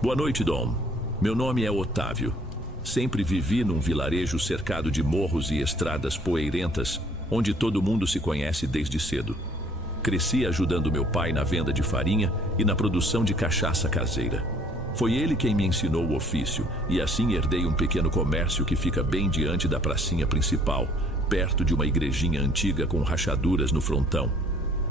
Boa noite, Dom. Meu nome é Otávio. Sempre vivi num vilarejo cercado de morros e estradas poeirentas, onde todo mundo se conhece desde cedo. Cresci ajudando meu pai na venda de farinha e na produção de cachaça caseira. Foi ele quem me ensinou o ofício, e assim herdei um pequeno comércio que fica bem diante da pracinha principal, perto de uma igrejinha antiga com rachaduras no frontão.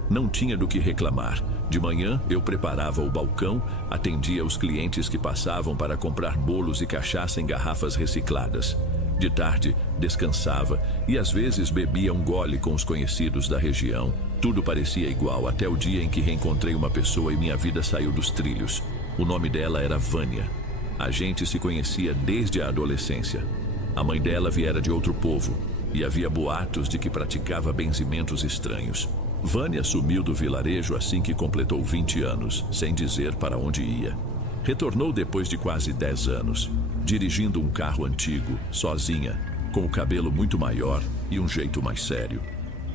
Não tinha do que reclamar. De manhã, eu preparava o balcão, atendia os clientes que passavam para comprar bolos e cachaça em garrafas recicladas. De tarde, descansava e às vezes bebia um gole com os conhecidos da região. Tudo parecia igual até o dia em que reencontrei uma pessoa e minha vida saiu dos trilhos. O nome dela era Vânia. A gente se conhecia desde a adolescência. A mãe dela viera de outro povo e havia boatos de que praticava benzimentos estranhos. Vânia sumiu do vilarejo assim que completou 20 anos, sem dizer para onde ia. Retornou depois de quase 10 anos, dirigindo um carro antigo, sozinha, com o cabelo muito maior e um jeito mais sério.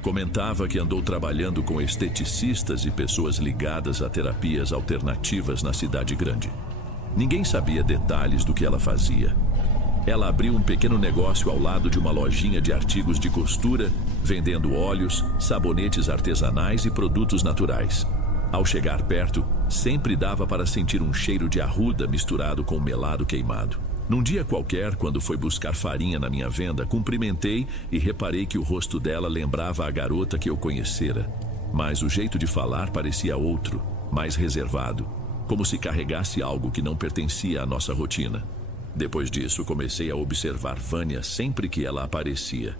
Comentava que andou trabalhando com esteticistas e pessoas ligadas a terapias alternativas na cidade grande. Ninguém sabia detalhes do que ela fazia. Ela abriu um pequeno negócio ao lado de uma lojinha de artigos de costura, vendendo óleos, sabonetes artesanais e produtos naturais. Ao chegar perto, sempre dava para sentir um cheiro de arruda misturado com melado queimado. Num dia qualquer, quando foi buscar farinha na minha venda, cumprimentei e reparei que o rosto dela lembrava a garota que eu conhecera. Mas o jeito de falar parecia outro, mais reservado, como se carregasse algo que não pertencia à nossa rotina. Depois disso, comecei a observar Vânia sempre que ela aparecia.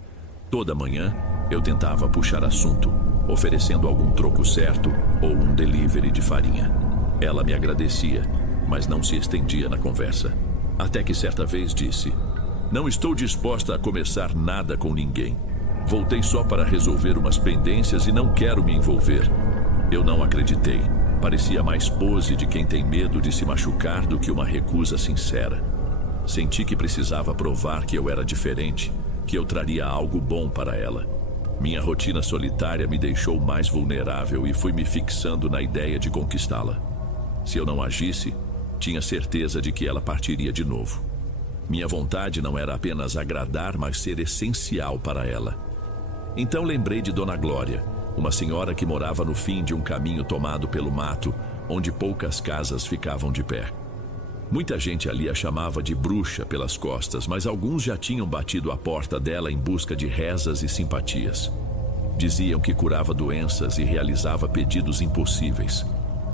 Toda manhã, eu tentava puxar assunto, oferecendo algum troco certo ou um delivery de farinha. Ela me agradecia, mas não se estendia na conversa. Até que certa vez disse: "Não estou disposta a começar nada com ninguém. Voltei só para resolver umas pendências e não quero me envolver." Eu não acreditei. Parecia mais pose de quem tem medo de se machucar do que uma recusa sincera. Senti que precisava provar que eu era diferente, que eu traria algo bom para ela. Minha rotina solitária me deixou mais vulnerável e fui me fixando na ideia de conquistá-la. Se eu não agisse, tinha certeza de que ela partiria de novo. Minha vontade não era apenas agradar, mas ser essencial para ela. Então lembrei de Dona Glória, uma senhora que morava no fim de um caminho tomado pelo mato, onde poucas casas ficavam de pé. Muita gente ali a chamava de bruxa pelas costas, mas alguns já tinham batido à porta dela em busca de rezas e simpatias. Diziam que curava doenças e realizava pedidos impossíveis.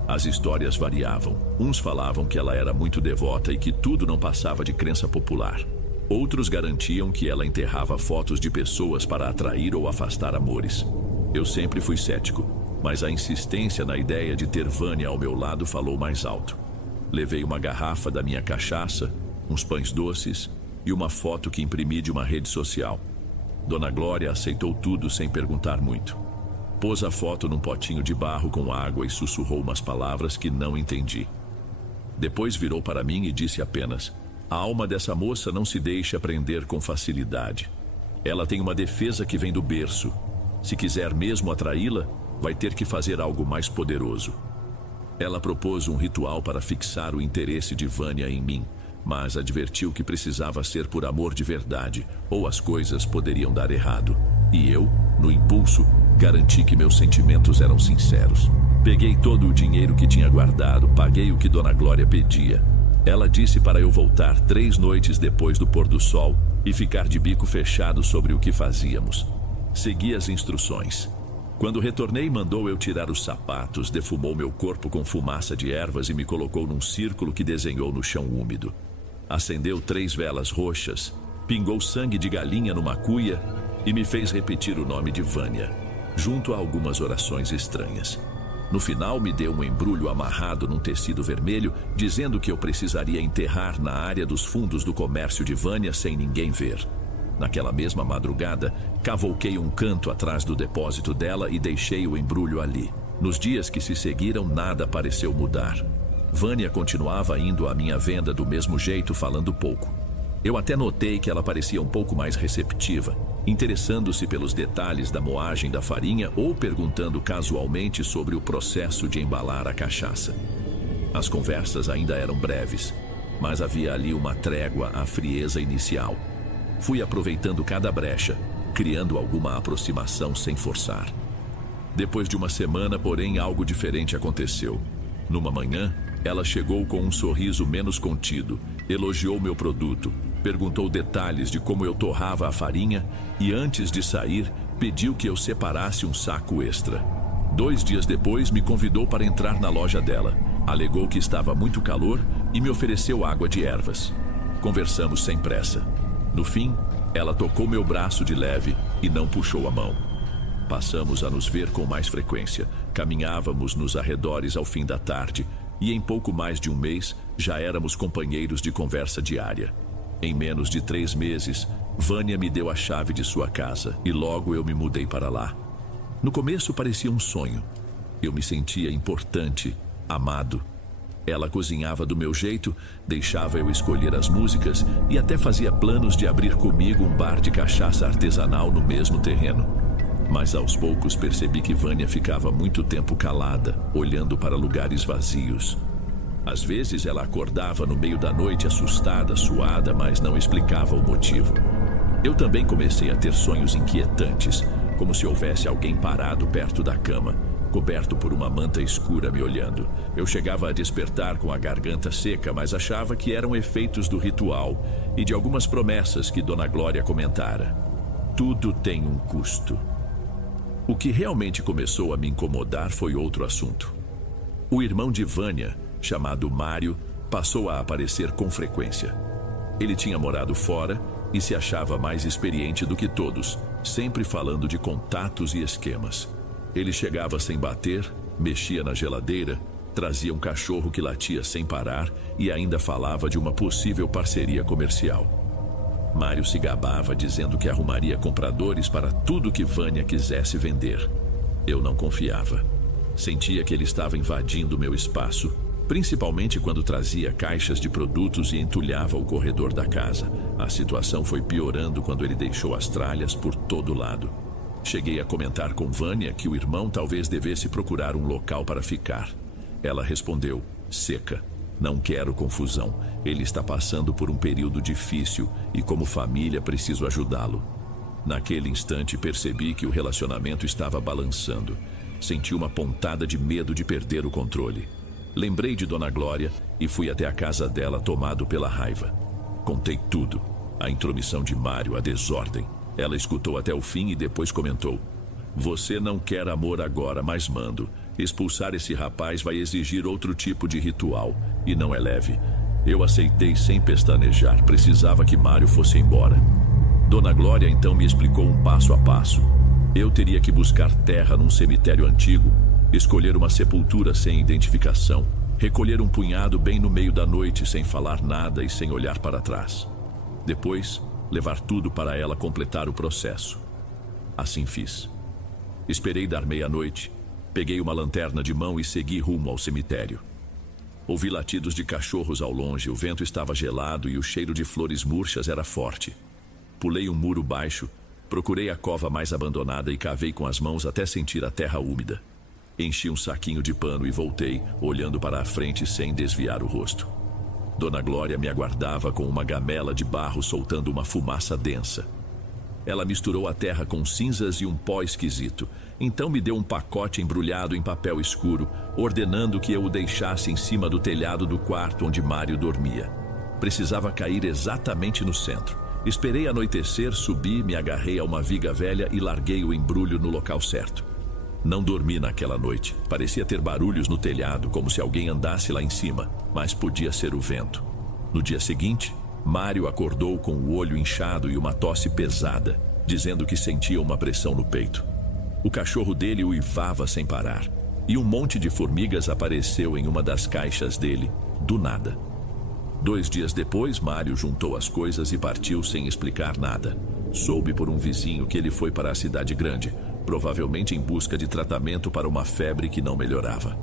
As histórias variavam. Uns falavam que ela era muito devota e que tudo não passava de crença popular. Outros garantiam que ela enterrava fotos de pessoas para atrair ou afastar amores. Eu sempre fui cético, mas a insistência na ideia de ter Vânia ao meu lado falou mais alto. Levei uma garrafa da minha cachaça, uns pães doces e uma foto que imprimi de uma rede social. Dona Glória aceitou tudo sem perguntar muito. Pôs a foto num potinho de barro com água e sussurrou umas palavras que não entendi. Depois virou para mim e disse apenas: "A alma dessa moça não se deixa prender com facilidade. Ela tem uma defesa que vem do berço. Se quiser mesmo atraí-la, vai ter que fazer algo mais poderoso." Ela propôs um ritual para fixar o interesse de Vânia em mim, mas advertiu que precisava ser por amor de verdade, ou as coisas poderiam dar errado. E eu, no impulso, garanti que meus sentimentos eram sinceros. Peguei todo o dinheiro que tinha guardado, paguei o que Dona Glória pedia. Ela disse para eu voltar 3 noites depois do pôr do sol e ficar de bico fechado sobre o que fazíamos. Segui as instruções. Quando retornei, mandou eu tirar os sapatos, defumou meu corpo com fumaça de ervas e me colocou num círculo que desenhou no chão úmido. Acendeu 3 velas roxas, pingou sangue de galinha numa cuia e me fez repetir o nome de Vânia, junto a algumas orações estranhas. No final, me deu um embrulho amarrado num tecido vermelho, dizendo que eu precisaria enterrar na área dos fundos do comércio de Vânia sem ninguém ver. Naquela mesma madrugada, cavoquei um canto atrás do depósito dela e deixei o embrulho ali. Nos dias que se seguiram, nada pareceu mudar. Vânia continuava indo à minha venda do mesmo jeito, falando pouco. Eu até notei que ela parecia um pouco mais receptiva, interessando-se pelos detalhes da moagem da farinha ou perguntando casualmente sobre o processo de embalar a cachaça. As conversas ainda eram breves, mas havia ali uma trégua à frieza inicial. Fui aproveitando cada brecha, criando alguma aproximação sem forçar. Depois de uma semana, porém, algo diferente aconteceu. Numa manhã, ela chegou com um sorriso menos contido, elogiou meu produto, perguntou detalhes de como eu torrava a farinha e, antes de sair, pediu que eu separasse um saco extra. 2 dias depois, me convidou para entrar na loja dela. Alegou que estava muito calor e me ofereceu água de ervas. Conversamos sem pressa. No fim, ela tocou meu braço de leve e não puxou a mão. Passamos a nos ver com mais frequência. Caminhávamos nos arredores ao fim da tarde e em pouco mais de um mês já éramos companheiros de conversa diária. Em menos de 3 meses, Vânia me deu a chave de sua casa e logo eu me mudei para lá. No começo parecia um sonho. Eu me sentia importante, amado. Ela cozinhava do meu jeito, deixava eu escolher as músicas e até fazia planos de abrir comigo um bar de cachaça artesanal no mesmo terreno. Mas aos poucos percebi que Vânia ficava muito tempo calada, olhando para lugares vazios. Às vezes ela acordava no meio da noite assustada, suada, mas não explicava o motivo. Eu também comecei a ter sonhos inquietantes, como se houvesse alguém parado perto da cama, coberto por uma manta escura me olhando. Eu chegava a despertar com a garganta seca, mas achava que eram efeitos do ritual e de algumas promessas que Dona Glória comentara. Tudo tem um custo. O que realmente começou a me incomodar foi outro assunto. O irmão de Vânia, chamado Mário, passou a aparecer com frequência. Ele tinha morado fora e se achava mais experiente do que todos, sempre falando de contatos e esquemas. Ele chegava sem bater, mexia na geladeira, trazia um cachorro que latia sem parar e ainda falava de uma possível parceria comercial. Mário se gabava dizendo que arrumaria compradores para tudo que Vânia quisesse vender. Eu não confiava. Sentia que ele estava invadindo meu espaço, principalmente quando trazia caixas de produtos e entulhava o corredor da casa. A situação foi piorando quando ele deixou as tralhas por todo lado. Cheguei a comentar com Vânia que o irmão talvez devesse procurar um local para ficar. Ela respondeu, seca: não quero confusão. Ele está passando por um período difícil e, como família, preciso ajudá-lo. Naquele instante percebi que o relacionamento estava balançando. Senti uma pontada de medo de perder o controle. Lembrei de Dona Glória e fui até a casa dela tomado pela raiva. Contei tudo: a intromissão de Mário, a desordem. Ela escutou até o fim e depois comentou: você não quer amor agora, mas mando. Expulsar esse rapaz vai exigir outro tipo de ritual, e não é leve. Eu aceitei sem pestanejar, precisava que Mário fosse embora. Dona Glória então me explicou um passo a passo. Eu teria que buscar terra num cemitério antigo, escolher uma sepultura sem identificação, recolher um punhado bem no meio da noite sem falar nada e sem olhar para trás. Depois, levar tudo para ela completar o processo. Assim fiz. Esperei dar meia-noite, peguei uma lanterna de mão e segui rumo ao cemitério. Ouvi latidos de cachorros ao longe, o vento estava gelado e o cheiro de flores murchas era forte. Pulei um muro baixo, procurei a cova mais abandonada e cavei com as mãos até sentir a terra úmida. Enchi um saquinho de pano e voltei, olhando para a frente sem desviar o rosto. Dona Glória me aguardava com uma gamela de barro soltando uma fumaça densa. Ela misturou a terra com cinzas e um pó esquisito. Então me deu um pacote embrulhado em papel escuro, ordenando que eu o deixasse em cima do telhado do quarto onde Mário dormia. Precisava cair exatamente no centro. Esperei anoitecer, subi, me agarrei a uma viga velha e larguei o embrulho no local certo. Não dormi naquela noite. Parecia ter barulhos no telhado, como se alguém andasse lá em cima, mas podia ser o vento. No dia seguinte, Mário acordou com o olho inchado e uma tosse pesada, dizendo que sentia uma pressão no peito. O cachorro dele uivava sem parar, e um monte de formigas apareceu em uma das caixas dele, do nada. 2 dias depois, Mário juntou as coisas e partiu sem explicar nada. Soube por um vizinho que ele foi para a cidade grande, provavelmente em busca de tratamento para uma febre que não melhorava.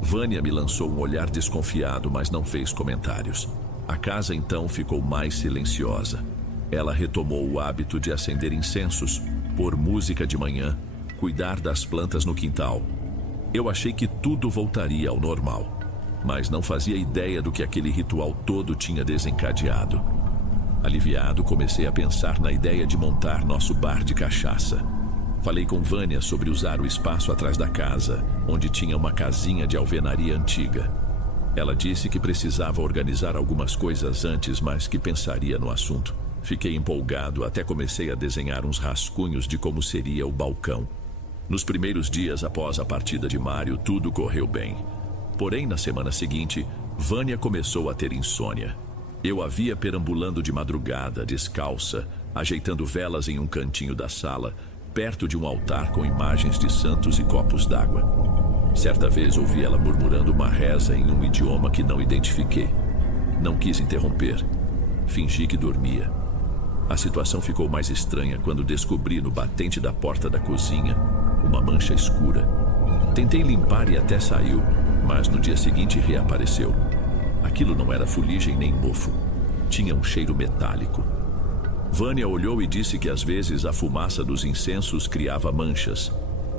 Vânia me lançou um olhar desconfiado, mas não fez comentários. A casa então ficou mais silenciosa. Ela retomou o hábito de acender incensos, pôr música de manhã, cuidar das plantas no quintal. Eu achei que tudo voltaria ao normal. mas não fazia ideia do que aquele ritual todo tinha desencadeado. Aliviado, comecei a pensar na ideia de montar nosso bar de cachaça. Falei com Vânia sobre usar o espaço atrás da casa, onde tinha uma casinha de alvenaria antiga. Ela disse que precisava organizar algumas coisas antes, mas que pensaria no assunto. Fiquei empolgado, até comecei a desenhar uns rascunhos de como seria o balcão. Nos primeiros dias após a partida de Mário, tudo correu bem. Porém, na semana seguinte, Vânia começou a ter insônia. Eu a via perambulando de madrugada, descalça, ajeitando velas em um cantinho da sala, perto de um altar com imagens de santos e copos d'água. Certa vez ouvi ela murmurando uma reza em um idioma que não identifiquei. Não quis interromper. Fingi que dormia. A situação ficou mais estranha quando descobri no batente da porta da cozinha uma mancha escura. Tentei limpar e até saiu, mas no dia seguinte reapareceu. Aquilo não era fuligem nem mofo. Tinha um cheiro metálico. Vânia olhou e disse que às vezes a fumaça dos incensos criava manchas,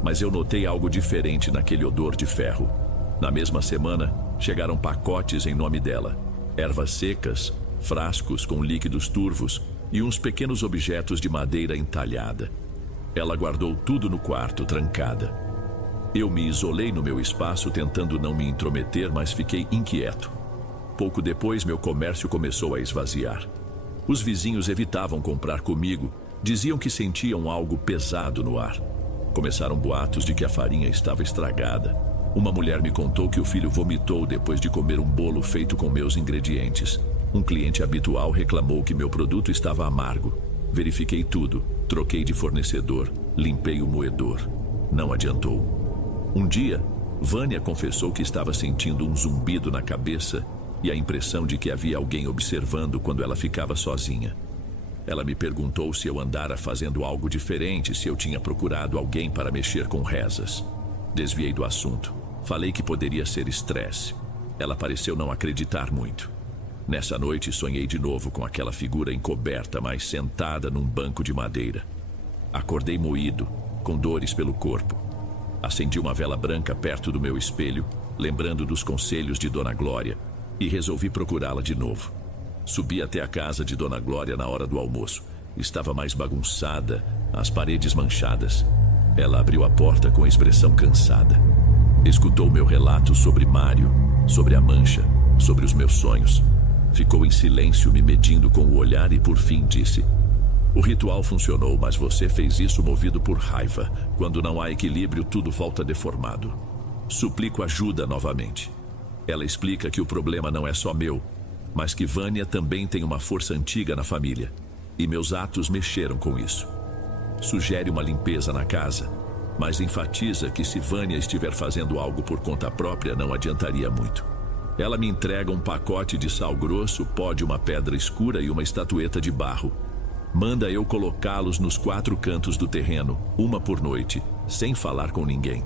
mas eu notei algo diferente naquele odor de ferro. Na mesma semana, chegaram pacotes em nome dela, ervas secas, frascos com líquidos turvos e uns pequenos objetos de madeira entalhada. Ela guardou tudo no quarto, trancada. Eu me isolei no meu espaço, tentando não me intrometer, mas fiquei inquieto. Pouco depois, meu comércio começou a esvaziar. Os vizinhos evitavam comprar comigo, diziam que sentiam algo pesado no ar. Começaram boatos de que a farinha estava estragada. Uma mulher me contou que o filho vomitou depois de comer um bolo feito com meus ingredientes. Um cliente habitual reclamou que meu produto estava amargo. Verifiquei tudo, troquei de fornecedor, limpei o moedor. Não adiantou. Um dia, Vânia confessou que estava sentindo um zumbido na cabeça e a impressão de que havia alguém observando quando ela ficava sozinha. Ela me perguntou se eu andara fazendo algo diferente, se eu tinha procurado alguém para mexer com rezas. Desviei do assunto. Falei que poderia ser estresse. Ela pareceu não acreditar muito. Nessa noite, sonhei de novo com aquela figura encoberta, mas sentada num banco de madeira. Acordei moído, com dores pelo corpo. Acendi uma vela branca perto do meu espelho, lembrando dos conselhos de Dona Glória, e resolvi procurá-la de novo. Subi até a casa de Dona Glória na hora do almoço. Estava mais bagunçada, as paredes manchadas. Ela abriu a porta com a expressão cansada. Escutou meu relato sobre Mário, sobre a mancha, sobre os meus sonhos. Ficou em silêncio, me medindo com o olhar e por fim disse: "O ritual funcionou, mas você fez isso movido por raiva. Quando não há equilíbrio, tudo volta deformado. Suplico ajuda novamente." Ela explica que o problema não é só meu, mas que Vânia também tem uma força antiga na família, e meus atos mexeram com isso. Sugere uma limpeza na casa, mas enfatiza que se Vânia estiver fazendo algo por conta própria, não adiantaria muito. Ela me entrega um pacote de sal grosso, pó de uma pedra escura e uma estatueta de barro. Manda eu colocá-los nos 4 cantos do terreno, uma por noite, sem falar com ninguém.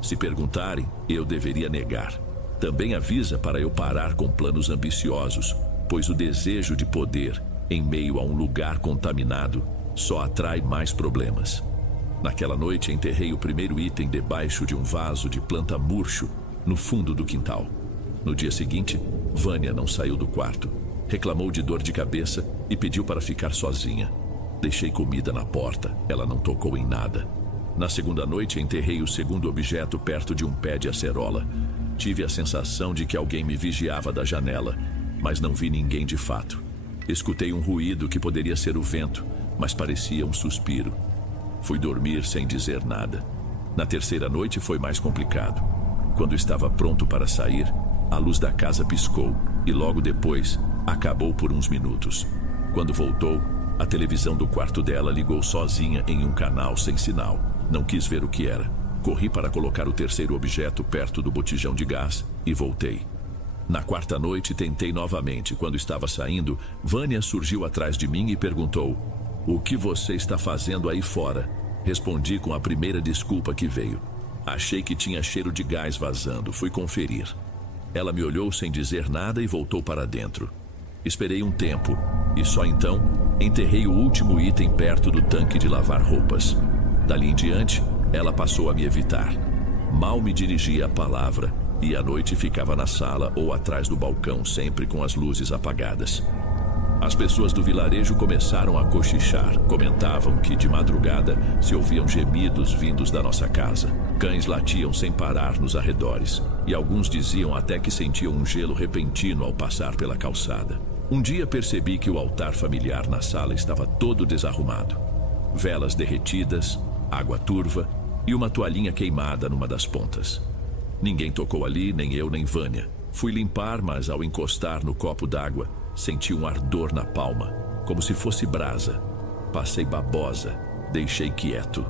Se perguntarem, eu deveria negar. Também avisa para eu parar com planos ambiciosos, pois o desejo de poder, em meio a um lugar contaminado, só atrai mais problemas. Naquela noite, enterrei o primeiro item debaixo de um vaso de planta murcho, no fundo do quintal. No dia seguinte, Vânia não saiu do quarto. Reclamou de dor de cabeça e pediu para ficar sozinha. Deixei comida na porta, ela não tocou em nada. Na segunda noite, enterrei o segundo objeto perto de um pé de acerola. Tive a sensação de que alguém me vigiava da janela, mas não vi ninguém de fato. Escutei um ruído que poderia ser o vento, mas parecia um suspiro. Fui dormir sem dizer nada. Na terceira noite foi mais complicado. Quando estava pronto para sair, a luz da casa piscou e logo depois acabou por uns minutos. Quando voltou, a televisão do quarto dela ligou sozinha em um canal sem sinal. Não quis ver o que era. Corri para colocar o terceiro objeto perto do botijão de gás e voltei. Na quarta noite tentei novamente. Quando estava saindo, Vânia surgiu atrás de mim e perguntou: "O que você está fazendo aí fora?" Respondi com a primeira desculpa que veio. Achei que tinha cheiro de gás vazando. Fui conferir. Ela me olhou sem dizer nada e voltou para dentro. Esperei um tempo e só então enterrei o último item perto do tanque de lavar roupas. Dali em diante, ela passou a me evitar. Mal me dirigia a palavra e à noite ficava na sala ou atrás do balcão, sempre com as luzes apagadas. As pessoas do vilarejo começaram a cochichar. Comentavam que de madrugada se ouviam gemidos vindos da nossa casa. Cães latiam sem parar nos arredores, e alguns diziam até que sentiam um gelo repentino ao passar pela calçada. Um dia percebi que o altar familiar na sala estava todo desarrumado. Velas derretidas, água turva e uma toalhinha queimada numa das pontas. Ninguém tocou ali, nem eu nem Vânia. Fui limpar, mas ao encostar no copo d'água, senti um ardor na palma, como se fosse brasa. Passei babosa, deixei quieto.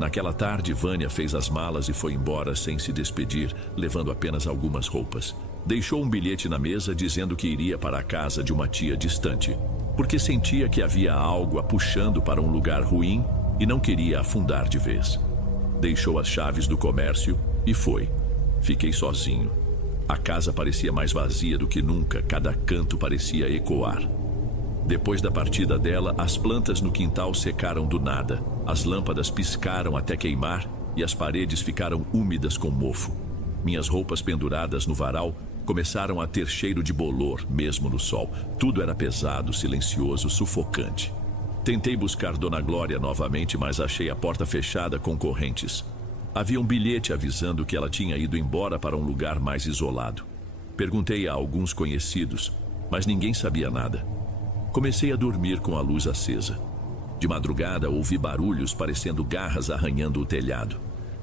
Naquela tarde, Vânia fez as malas e foi embora sem se despedir, levando apenas algumas roupas. Deixou um bilhete na mesa dizendo que iria para a casa de uma tia distante, porque sentia que havia algo a puxando para um lugar ruim e não queria afundar de vez. Deixou as chaves do comércio e foi. Fiquei sozinho. A casa parecia mais vazia do que nunca, cada canto parecia ecoar. Depois da partida dela, as plantas no quintal secaram do nada, as lâmpadas piscaram até queimar e as paredes ficaram úmidas com mofo. Minhas roupas penduradas no varal começaram a ter cheiro de bolor, mesmo no sol. Tudo era pesado, silencioso, sufocante. Tentei buscar Dona Glória novamente, mas achei a porta fechada com correntes. Havia um bilhete avisando que ela tinha ido embora para um lugar mais isolado. Perguntei a alguns conhecidos, mas ninguém sabia nada. Comecei a dormir com a luz acesa. De madrugada ouvi barulhos parecendo garras arranhando o telhado.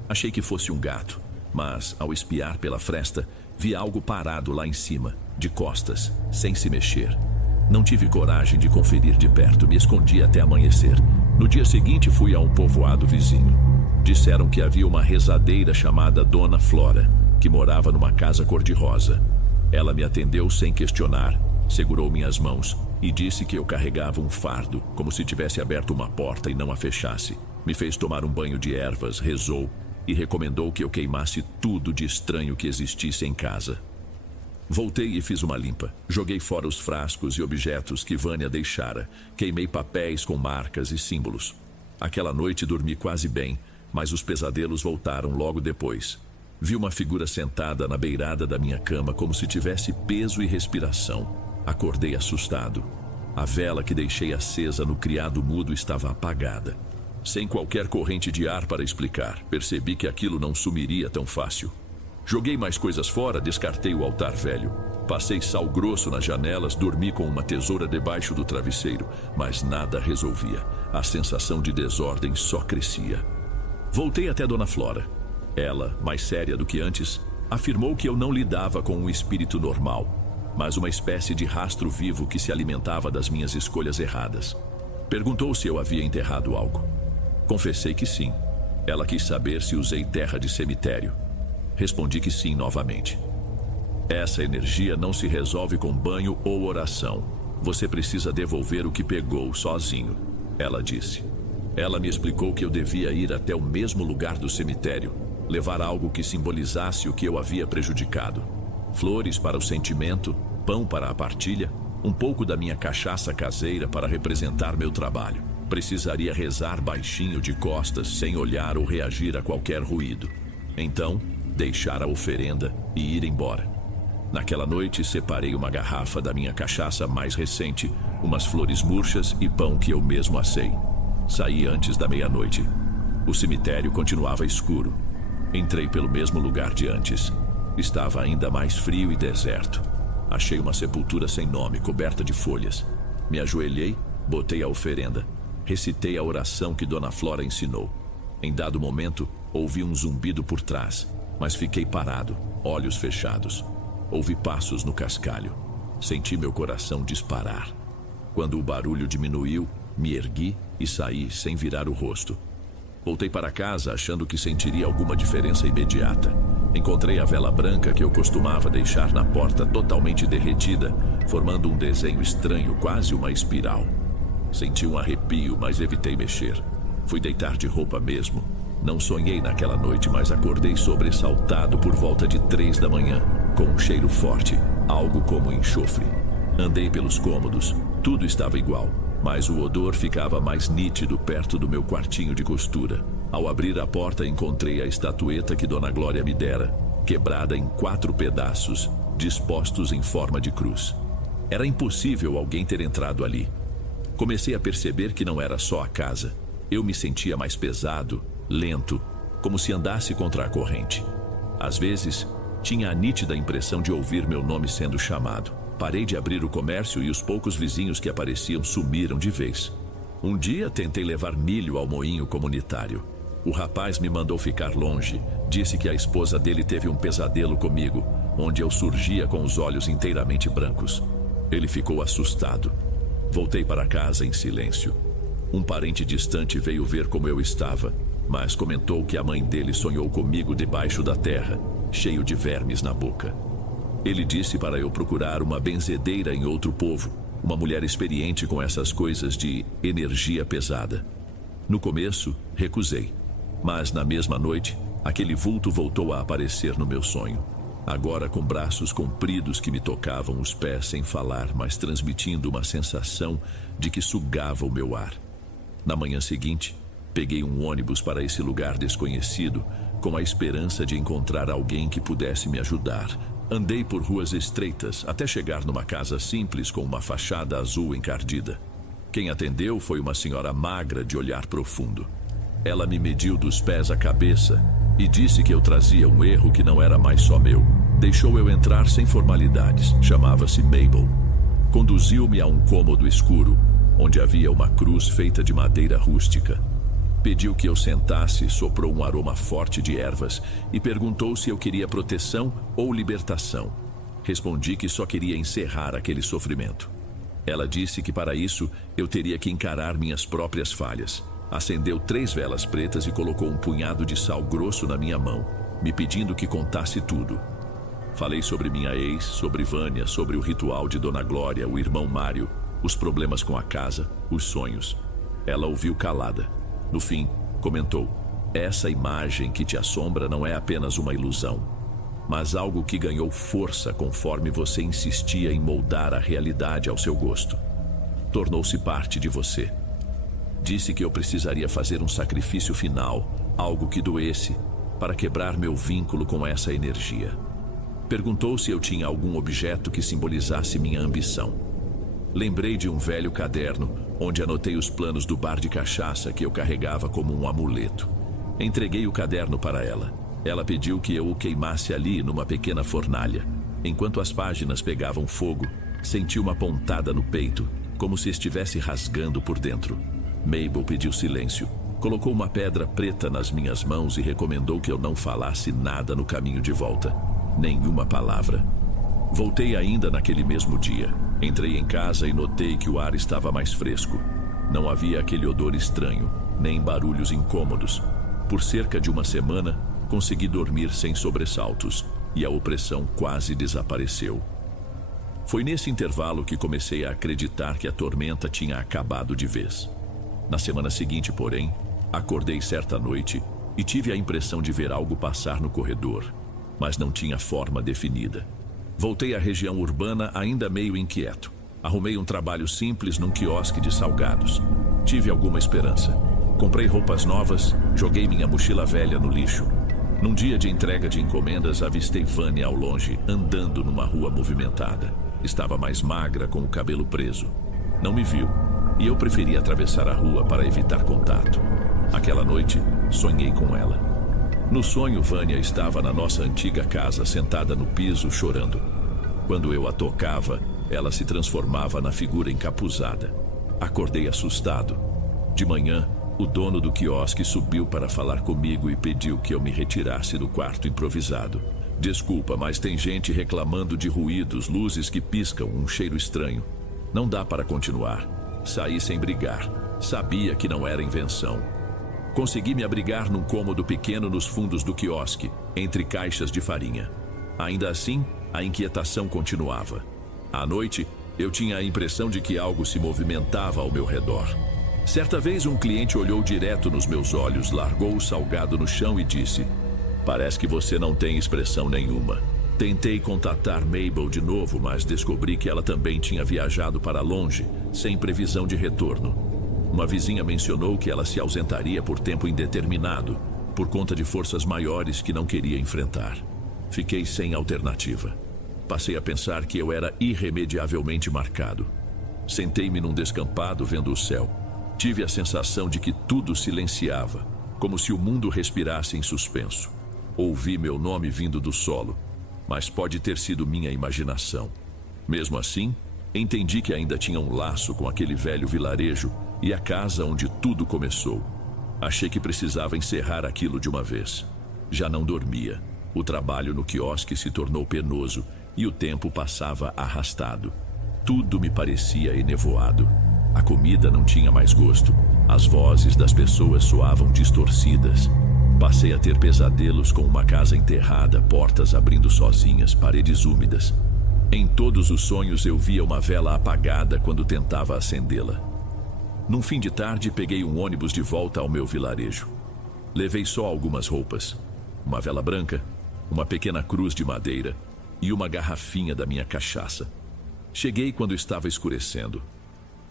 Achei que fosse um gato, mas ao espiar pela fresta, vi algo parado lá em cima, de costas, sem se mexer. Não tive coragem de conferir de perto, me escondi até amanhecer. No dia seguinte fui a um povoado vizinho. Disseram que havia uma rezadeira chamada Dona Flora, que morava numa casa cor-de-rosa. Ela me atendeu sem questionar, segurou minhas mãos e disse que eu carregava um fardo, como se tivesse aberto uma porta e não a fechasse. Me fez tomar um banho de ervas, rezou e recomendou que eu queimasse tudo de estranho que existisse em casa. Voltei e fiz uma limpa. Joguei fora os frascos e objetos que Vânia deixara. Queimei papéis com marcas e símbolos. Aquela noite dormi quase bem, mas os pesadelos voltaram logo depois. Vi uma figura sentada na beirada da minha cama como se tivesse peso e respiração. Acordei assustado. A vela que deixei acesa no criado mudo estava apagada. Sem qualquer corrente de ar para explicar, percebi que aquilo não sumiria tão fácil. Joguei mais coisas fora, descartei o altar velho. Passei sal grosso nas janelas, dormi com uma tesoura debaixo do travesseiro, mas nada resolvia. A sensação de desordem só crescia. Voltei até Dona Flora. Ela, mais séria do que antes, afirmou que eu não lidava com um espírito normal, mas uma espécie de rastro vivo que se alimentava das minhas escolhas erradas. Perguntou se eu havia enterrado algo. Confessei que sim. Ela quis saber se usei terra de cemitério. Respondi que sim novamente. Essa energia não se resolve com banho ou oração. Você precisa devolver o que pegou sozinho, ela disse. Ela me explicou que eu devia ir até o mesmo lugar do cemitério, levar algo que simbolizasse o que eu havia prejudicado. Flores para o sentimento, pão para a partilha, um pouco da minha cachaça caseira para representar meu trabalho. Precisaria rezar baixinho de costas, sem olhar ou reagir a qualquer ruído. Então, deixar a oferenda e ir embora. Naquela noite, separei uma garrafa da minha cachaça mais recente, umas flores murchas e pão que eu mesmo assei. Saí antes da meia-noite. O cemitério continuava escuro. Entrei pelo mesmo lugar de antes. Estava ainda mais frio e deserto. Achei uma sepultura sem nome, coberta de folhas. Me ajoelhei, botei a oferenda. Recitei a oração que Dona Flora ensinou. Em dado momento, ouvi um zumbido por trás, mas fiquei parado, olhos fechados. Ouvi passos no cascalho. Senti meu coração disparar. Quando o barulho diminuiu, me ergui e saí sem virar o rosto. Voltei para casa achando que sentiria alguma diferença imediata. Encontrei a vela branca que eu costumava deixar na porta totalmente derretida, formando um desenho estranho, quase uma espiral. Senti um arrepio, mas evitei mexer. Fui deitar de roupa mesmo. Não sonhei naquela noite, mas acordei sobressaltado por volta de 3 da manhã, com um cheiro forte, algo como enxofre. Andei pelos cômodos, tudo estava igual, mas o odor ficava mais nítido perto do meu quartinho de costura. Ao abrir a porta, encontrei a estatueta que Dona Glória me dera, quebrada em 4 pedaços, dispostos em forma de cruz. Era impossível alguém ter entrado ali. Comecei a perceber que não era só a casa. Eu me sentia mais pesado, lento, como se andasse contra a corrente. Às vezes, tinha a nítida impressão de ouvir meu nome sendo chamado. Parei de abrir o comércio e os poucos vizinhos que apareciam sumiram de vez. Um dia tentei levar milho ao moinho comunitário. O rapaz me mandou ficar longe. Disse que a esposa dele teve um pesadelo comigo, onde eu surgia com os olhos inteiramente brancos. Ele ficou assustado. Voltei para casa em silêncio. Um parente distante veio ver como eu estava, mas comentou que a mãe dele sonhou comigo debaixo da terra, cheio de vermes na boca. Ele disse para eu procurar uma benzedeira em outro povo, uma mulher experiente com essas coisas de energia pesada. No começo, recusei, mas na mesma noite, aquele vulto voltou a aparecer no meu sonho. Agora com braços compridos que me tocavam os pés sem falar, mas transmitindo uma sensação de que sugava o meu ar. Na manhã seguinte, peguei um ônibus para esse lugar desconhecido, com a esperança de encontrar alguém que pudesse me ajudar. Andei por ruas estreitas até chegar numa casa simples com uma fachada azul encardida. Quem atendeu foi uma senhora magra de olhar profundo. Ela me mediu dos pés à cabeça e disse que eu trazia um erro que não era mais só meu. Deixou eu entrar sem formalidades. Chamava-se Mabel. Conduziu-me a um cômodo escuro, onde havia uma cruz feita de madeira rústica. Pediu que eu sentasse, soprou um aroma forte de ervas e perguntou se eu queria proteção ou libertação. Respondi que só queria encerrar aquele sofrimento. Ela disse que para isso eu teria que encarar minhas próprias falhas. Acendeu 3 velas pretas e colocou um punhado de sal grosso na minha mão, me pedindo que contasse tudo. Falei sobre minha ex, sobre Vânia, sobre o ritual de Dona Glória, o irmão Mário, os problemas com a casa, os sonhos. Ela ouviu calada. No fim, comentou: essa imagem que te assombra não é apenas uma ilusão, mas algo que ganhou força conforme você insistia em moldar a realidade ao seu gosto. Tornou-se parte de você. Disse que eu precisaria fazer um sacrifício final, algo que doesse, para quebrar meu vínculo com essa energia. Perguntou se eu tinha algum objeto que simbolizasse minha ambição. Lembrei de um velho caderno, onde anotei os planos do bar de cachaça que eu carregava como um amuleto. Entreguei o caderno para ela. Ela pediu que eu o queimasse ali numa pequena fornalha. Enquanto as páginas pegavam fogo, senti uma pontada no peito, como se estivesse rasgando por dentro. Mabel pediu silêncio. Colocou uma pedra preta nas minhas mãos e recomendou que eu não falasse nada no caminho de volta. Nenhuma palavra. Voltei ainda naquele mesmo dia. Entrei em casa e notei que o ar estava mais fresco. Não havia aquele odor estranho, nem barulhos incômodos. Por cerca de uma semana, consegui dormir sem sobressaltos e a opressão quase desapareceu. Foi nesse intervalo que comecei a acreditar que a tormenta tinha acabado de vez. Na semana seguinte, porém, acordei certa noite e tive a impressão de ver algo passar no corredor, mas não tinha forma definida. Voltei à região urbana ainda meio inquieto. Arrumei um trabalho simples num quiosque de salgados. Tive alguma esperança. Comprei roupas novas, joguei minha mochila velha no lixo. Num dia de entrega de encomendas, avistei Vânia ao longe, andando numa rua movimentada. Estava mais magra, com o cabelo preso. Não me viu, e eu preferi atravessar a rua para evitar contato. Aquela noite, sonhei com ela. No sonho, Vânia estava na nossa antiga casa, sentada no piso, chorando. Quando eu a tocava, ela se transformava na figura encapuzada. Acordei assustado. De manhã, o dono do quiosque subiu para falar comigo e pediu que eu me retirasse do quarto improvisado. Desculpa, mas tem gente reclamando de ruídos, luzes que piscam, um cheiro estranho. Não dá para continuar. Saí sem brigar. Sabia que não era invenção. Consegui me abrigar num cômodo pequeno nos fundos do quiosque, entre caixas de farinha. Ainda assim, a inquietação continuava. À noite, eu tinha a impressão de que algo se movimentava ao meu redor. Certa vez, um cliente olhou direto nos meus olhos, largou o salgado no chão e disse: "Parece que você não tem expressão nenhuma." Tentei contatar Mabel de novo, mas descobri que ela também tinha viajado para longe, sem previsão de retorno. Uma vizinha mencionou que ela se ausentaria por tempo indeterminado, por conta de forças maiores que não queria enfrentar. Fiquei sem alternativa. Passei a pensar que eu era irremediavelmente marcado. Sentei-me num descampado vendo o céu. Tive a sensação de que tudo silenciava, como se o mundo respirasse em suspenso. Ouvi meu nome vindo do solo, mas pode ter sido minha imaginação. Mesmo assim, entendi que ainda tinha um laço com aquele velho vilarejo e a casa onde tudo começou. Achei que precisava encerrar aquilo de uma vez. Já não dormia. O trabalho no quiosque se tornou penoso e o tempo passava arrastado. Tudo me parecia enevoado. A comida não tinha mais gosto. As vozes das pessoas soavam distorcidas. Passei a ter pesadelos com uma casa enterrada, portas abrindo sozinhas, paredes úmidas. Em todos os sonhos eu via uma vela apagada quando tentava acendê-la. Num fim de tarde, peguei um ônibus de volta ao meu vilarejo. Levei só algumas roupas. Uma vela branca, uma pequena cruz de madeira e uma garrafinha da minha cachaça. Cheguei quando estava escurecendo.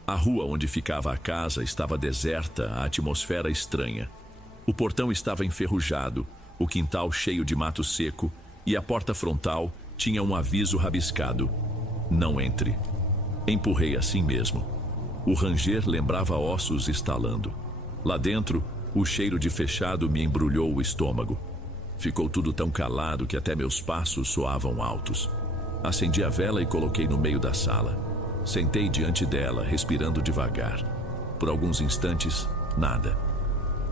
A rua onde ficava a casa estava deserta, a atmosfera estranha. O portão estava enferrujado, o quintal cheio de mato seco e a porta frontal tinha um aviso rabiscado: não entre. Empurrei assim mesmo. O ranger lembrava ossos estalando. Lá dentro, o cheiro de fechado me embrulhou o estômago. Ficou tudo tão calado que até meus passos soavam altos. Acendi a vela e coloquei no meio da sala. Sentei diante dela, respirando devagar. Por alguns instantes, nada.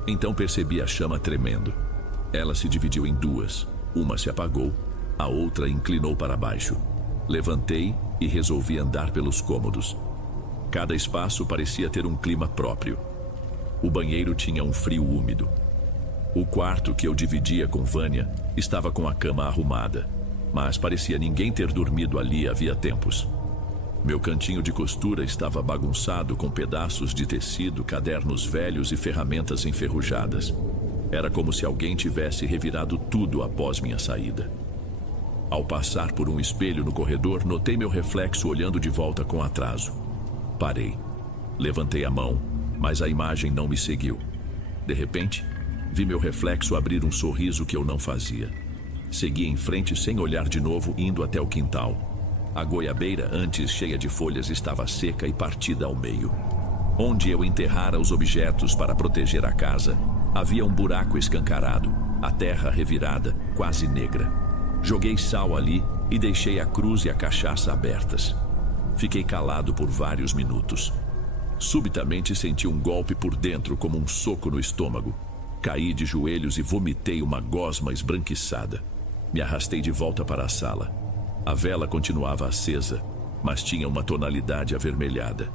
Então percebi a chama tremendo. Ela se dividiu em duas. Uma se apagou, a outra inclinou para baixo. Levantei e resolvi andar pelos cômodos. Cada espaço parecia ter um clima próprio. O banheiro tinha um frio úmido. O quarto que eu dividia com Vânia estava com a cama arrumada, mas parecia ninguém ter dormido ali havia tempos. Meu cantinho de costura estava bagunçado com pedaços de tecido, cadernos velhos e ferramentas enferrujadas. Era como se alguém tivesse revirado tudo após minha saída. Ao passar por um espelho no corredor, notei meu reflexo olhando de volta com atraso. Parei. Levantei a mão, mas a imagem não me seguiu. De repente, vi meu reflexo abrir um sorriso que eu não fazia. Segui em frente sem olhar de novo, indo até o quintal. A goiabeira, antes cheia de folhas, estava seca e partida ao meio. Onde eu enterrara os objetos para proteger a casa, havia um buraco escancarado, a terra revirada, quase negra. Joguei sal ali e deixei a cruz e a cachaça abertas. Fiquei calado por vários minutos. Subitamente senti um golpe por dentro, como um soco no estômago. Caí de joelhos e vomitei uma gosma esbranquiçada. Me arrastei de volta para a sala. A vela continuava acesa, mas tinha uma tonalidade avermelhada.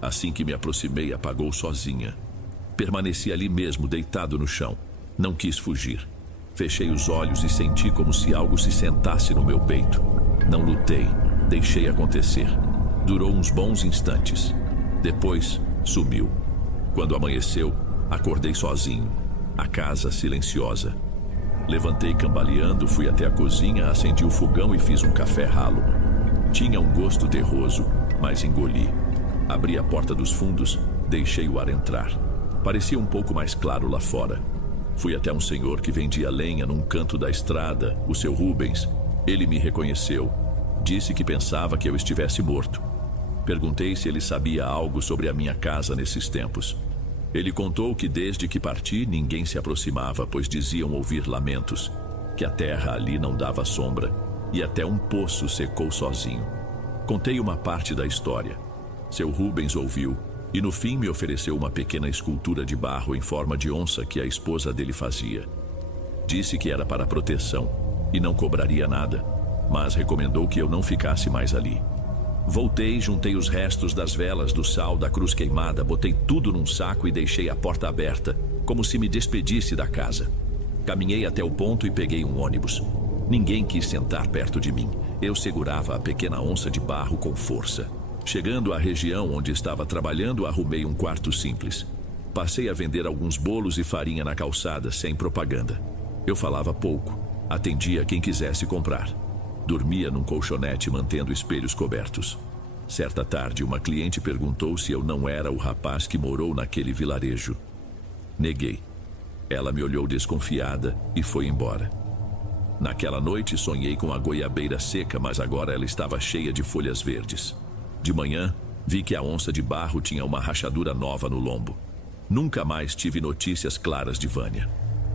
Assim que me aproximei, apagou sozinha. Permaneci ali mesmo, deitado no chão. Não quis fugir. Fechei os olhos e senti como se algo se sentasse no meu peito. Não lutei, deixei acontecer. Durou uns bons instantes. Depois, sumiu. Quando amanheceu, acordei sozinho. A casa silenciosa. Levantei cambaleando, fui até a cozinha, acendi o fogão e fiz um café ralo. Tinha um gosto terroso, mas engoli. Abri a porta dos fundos, deixei o ar entrar. Parecia um pouco mais claro lá fora. Fui até um senhor que vendia lenha num canto da estrada, o seu Rubens. Ele me reconheceu. Disse que pensava que eu estivesse morto. Perguntei se ele sabia algo sobre a minha casa nesses tempos. Ele contou que desde que parti ninguém se aproximava, pois diziam ouvir lamentos, que a terra ali não dava sombra e até um poço secou sozinho. Contei uma parte da história. Seu Rubens ouviu e no fim me ofereceu uma pequena escultura de barro em forma de onça que a esposa dele fazia. Disse que era para proteção e não cobraria nada, mas recomendou que eu não ficasse mais ali. Voltei, juntei os restos das velas, do sal, da cruz queimada, botei tudo num saco e deixei a porta aberta, como se me despedisse da casa. Caminhei até o ponto e peguei um ônibus. Ninguém quis sentar perto de mim. Eu segurava a pequena onça de barro com força. Chegando à região onde estava trabalhando, arrumei um quarto simples. Passei a vender alguns bolos e farinha na calçada, sem propaganda. Eu falava pouco, atendia quem quisesse comprar. Dormia num colchonete mantendo espelhos cobertos. Certa tarde, uma cliente perguntou se eu não era o rapaz que morou naquele vilarejo. Neguei. Ela me olhou desconfiada e foi embora. Naquela noite sonhei com a goiabeira seca, mas agora ela estava cheia de folhas verdes. De manhã, vi que a onça de barro tinha uma rachadura nova no lombo. Nunca mais tive notícias claras de Vânia.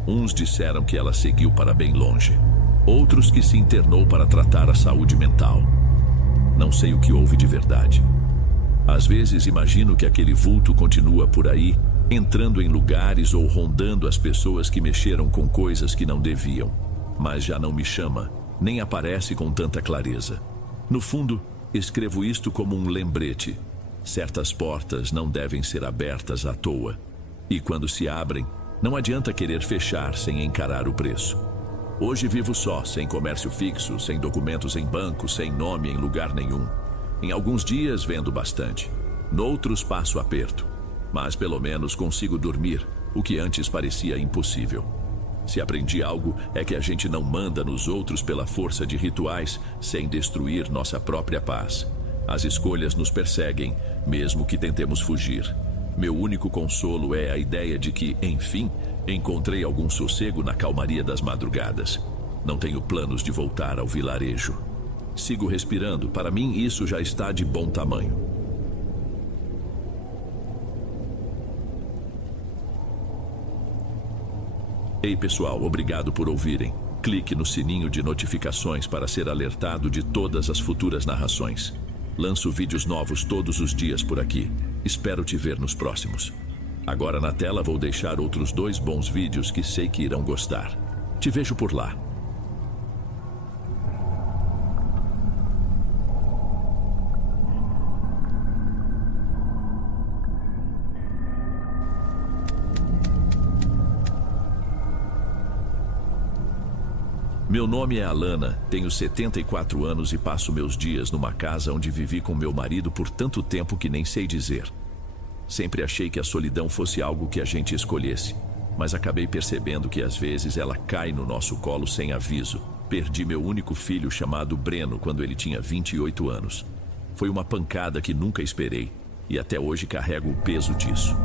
Uns disseram que ela seguiu para bem longe. Outros que se internou para tratar a saúde mental. Não sei o que houve de verdade. Às vezes imagino que aquele vulto continua por aí, entrando em lugares ou rondando as pessoas que mexeram com coisas que não deviam. Mas já não me chama, nem aparece com tanta clareza. No fundo, escrevo isto como um lembrete. Certas portas não devem ser abertas à toa. E quando se abrem, não adianta querer fechar sem encarar o preço. Hoje vivo só, sem comércio fixo, sem documentos em banco, sem nome em lugar nenhum. Em alguns dias vendo bastante. Noutros passo aperto. Mas pelo menos consigo dormir, o que antes parecia impossível. Se aprendi algo, é que a gente não manda nos outros pela força de rituais, sem destruir nossa própria paz. As escolhas nos perseguem, mesmo que tentemos fugir. Meu único consolo é a ideia de que, enfim, encontrei algum sossego na calmaria das madrugadas. Não tenho planos de voltar ao vilarejo. Sigo respirando, para mim isso já está de bom tamanho. Ei pessoal, obrigado por ouvirem. Clique no sininho de notificações para ser alertado de todas as futuras narrações. Lanço vídeos novos todos os dias por aqui. Espero te ver nos próximos. Agora na tela vou deixar outros 2 bons vídeos que sei que irão gostar. Te vejo por lá. Meu nome é Alana, tenho 74 anos e passo meus dias numa casa onde vivi com meu marido por tanto tempo que nem sei dizer. Sempre achei que a solidão fosse algo que a gente escolhesse, mas acabei percebendo que às vezes ela cai no nosso colo sem aviso. Perdi meu único filho chamado Breno quando ele tinha 28 anos. Foi uma pancada que nunca esperei e até hoje carrego o peso disso.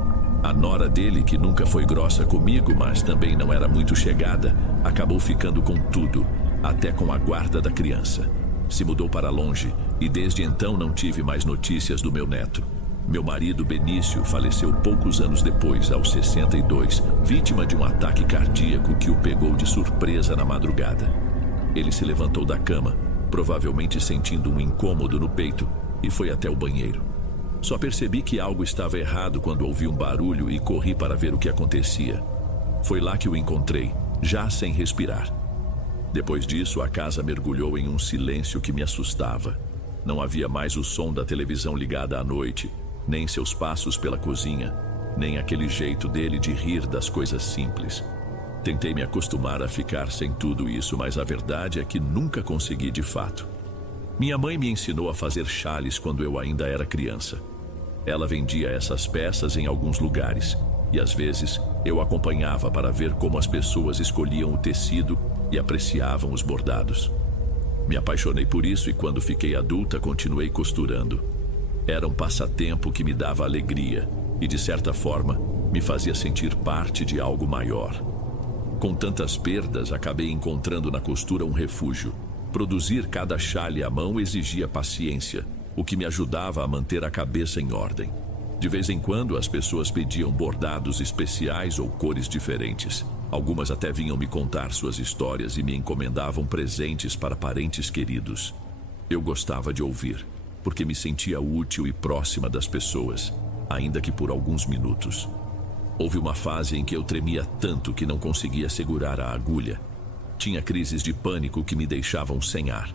A nora dele, que nunca foi grossa comigo, mas também não era muito chegada, acabou ficando com tudo, até com a guarda da criança. Se mudou para longe e desde então não tive mais notícias do meu neto. Meu marido Benício faleceu poucos anos depois, aos 62, vítima de um ataque cardíaco que o pegou de surpresa na madrugada. Ele se levantou da cama, provavelmente sentindo um incômodo no peito, e foi até o banheiro. Só percebi que algo estava errado quando ouvi um barulho e corri para ver o que acontecia. Foi lá que o encontrei, já sem respirar. Depois disso, a casa mergulhou em um silêncio que me assustava. Não havia mais o som da televisão ligada à noite, nem seus passos pela cozinha, nem aquele jeito dele de rir das coisas simples. Tentei me acostumar a ficar sem tudo isso, mas a verdade é que nunca consegui de fato. Minha mãe me ensinou a fazer xales quando eu ainda era criança. Ela vendia essas peças em alguns lugares, e às vezes eu acompanhava para ver como as pessoas escolhiam o tecido e apreciavam os bordados. Me apaixonei por isso e quando fiquei adulta continuei costurando. Era um passatempo que me dava alegria e, de certa forma, me fazia sentir parte de algo maior. Com tantas perdas, acabei encontrando na costura um refúgio. Produzir cada xale à mão exigia paciência, o que me ajudava a manter a cabeça em ordem. De vez em quando, as pessoas pediam bordados especiais ou cores diferentes. Algumas até vinham me contar suas histórias e me encomendavam presentes para parentes queridos. Eu gostava de ouvir, porque me sentia útil e próxima das pessoas, ainda que por alguns minutos. Houve uma fase em que eu tremia tanto que não conseguia segurar a agulha. Tinha crises de pânico que me deixavam sem ar.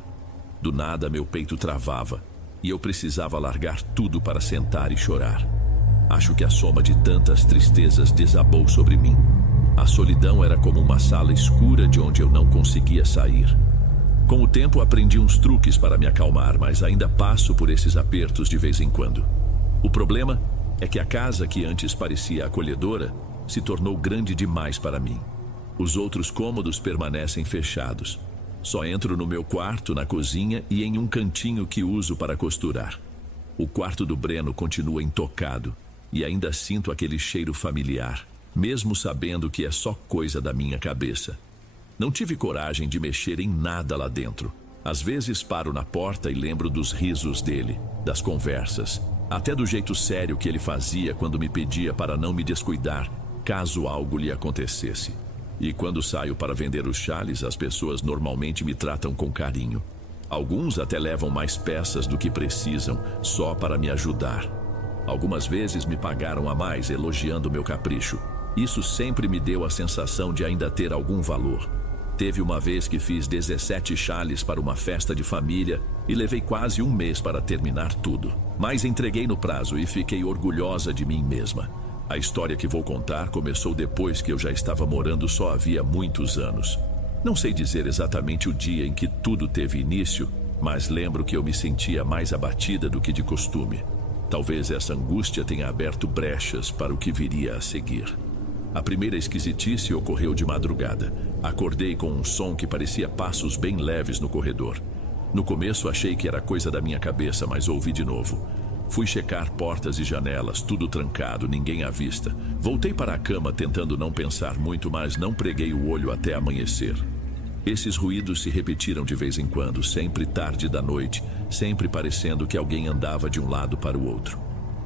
Do nada, meu peito travava e eu precisava largar tudo para sentar e chorar. Acho que a soma de tantas tristezas desabou sobre mim. A solidão era como uma sala escura de onde eu não conseguia sair. Com o tempo, aprendi uns truques para me acalmar, mas ainda passo por esses apertos de vez em quando. O problema é que a casa que antes parecia acolhedora se tornou grande demais para mim. Os outros cômodos permanecem fechados. Só entro no meu quarto, na cozinha e em um cantinho que uso para costurar. O quarto do Breno continua intocado e ainda sinto aquele cheiro familiar, mesmo sabendo que é só coisa da minha cabeça. Não tive coragem de mexer em nada lá dentro. Às vezes paro na porta e lembro dos risos dele, das conversas, até do jeito sério que ele fazia quando me pedia para não me descuidar, caso algo lhe acontecesse. E quando saio para vender os chales, as pessoas normalmente me tratam com carinho. Alguns até levam mais peças do que precisam, só para me ajudar. Algumas vezes me pagaram a mais, elogiando meu capricho. Isso sempre me deu a sensação de ainda ter algum valor. Teve uma vez que fiz 17 chales para uma festa de família e levei quase um mês para terminar tudo. Mas entreguei no prazo e fiquei orgulhosa de mim mesma. A história que vou contar começou depois que eu já estava morando só havia muitos anos. Não sei dizer exatamente o dia em que tudo teve início, mas lembro que eu me sentia mais abatida do que de costume. Talvez essa angústia tenha aberto brechas para o que viria a seguir. A primeira esquisitice ocorreu de madrugada. Acordei com um som que parecia passos bem leves no corredor. No começo achei que era coisa da minha cabeça, mas ouvi de novo. Fui checar portas e janelas, tudo trancado, ninguém à vista. Voltei para a cama tentando não pensar muito, mas não preguei o olho até amanhecer. Esses ruídos se repetiram de vez em quando, sempre tarde da noite, sempre parecendo que alguém andava de um lado para o outro.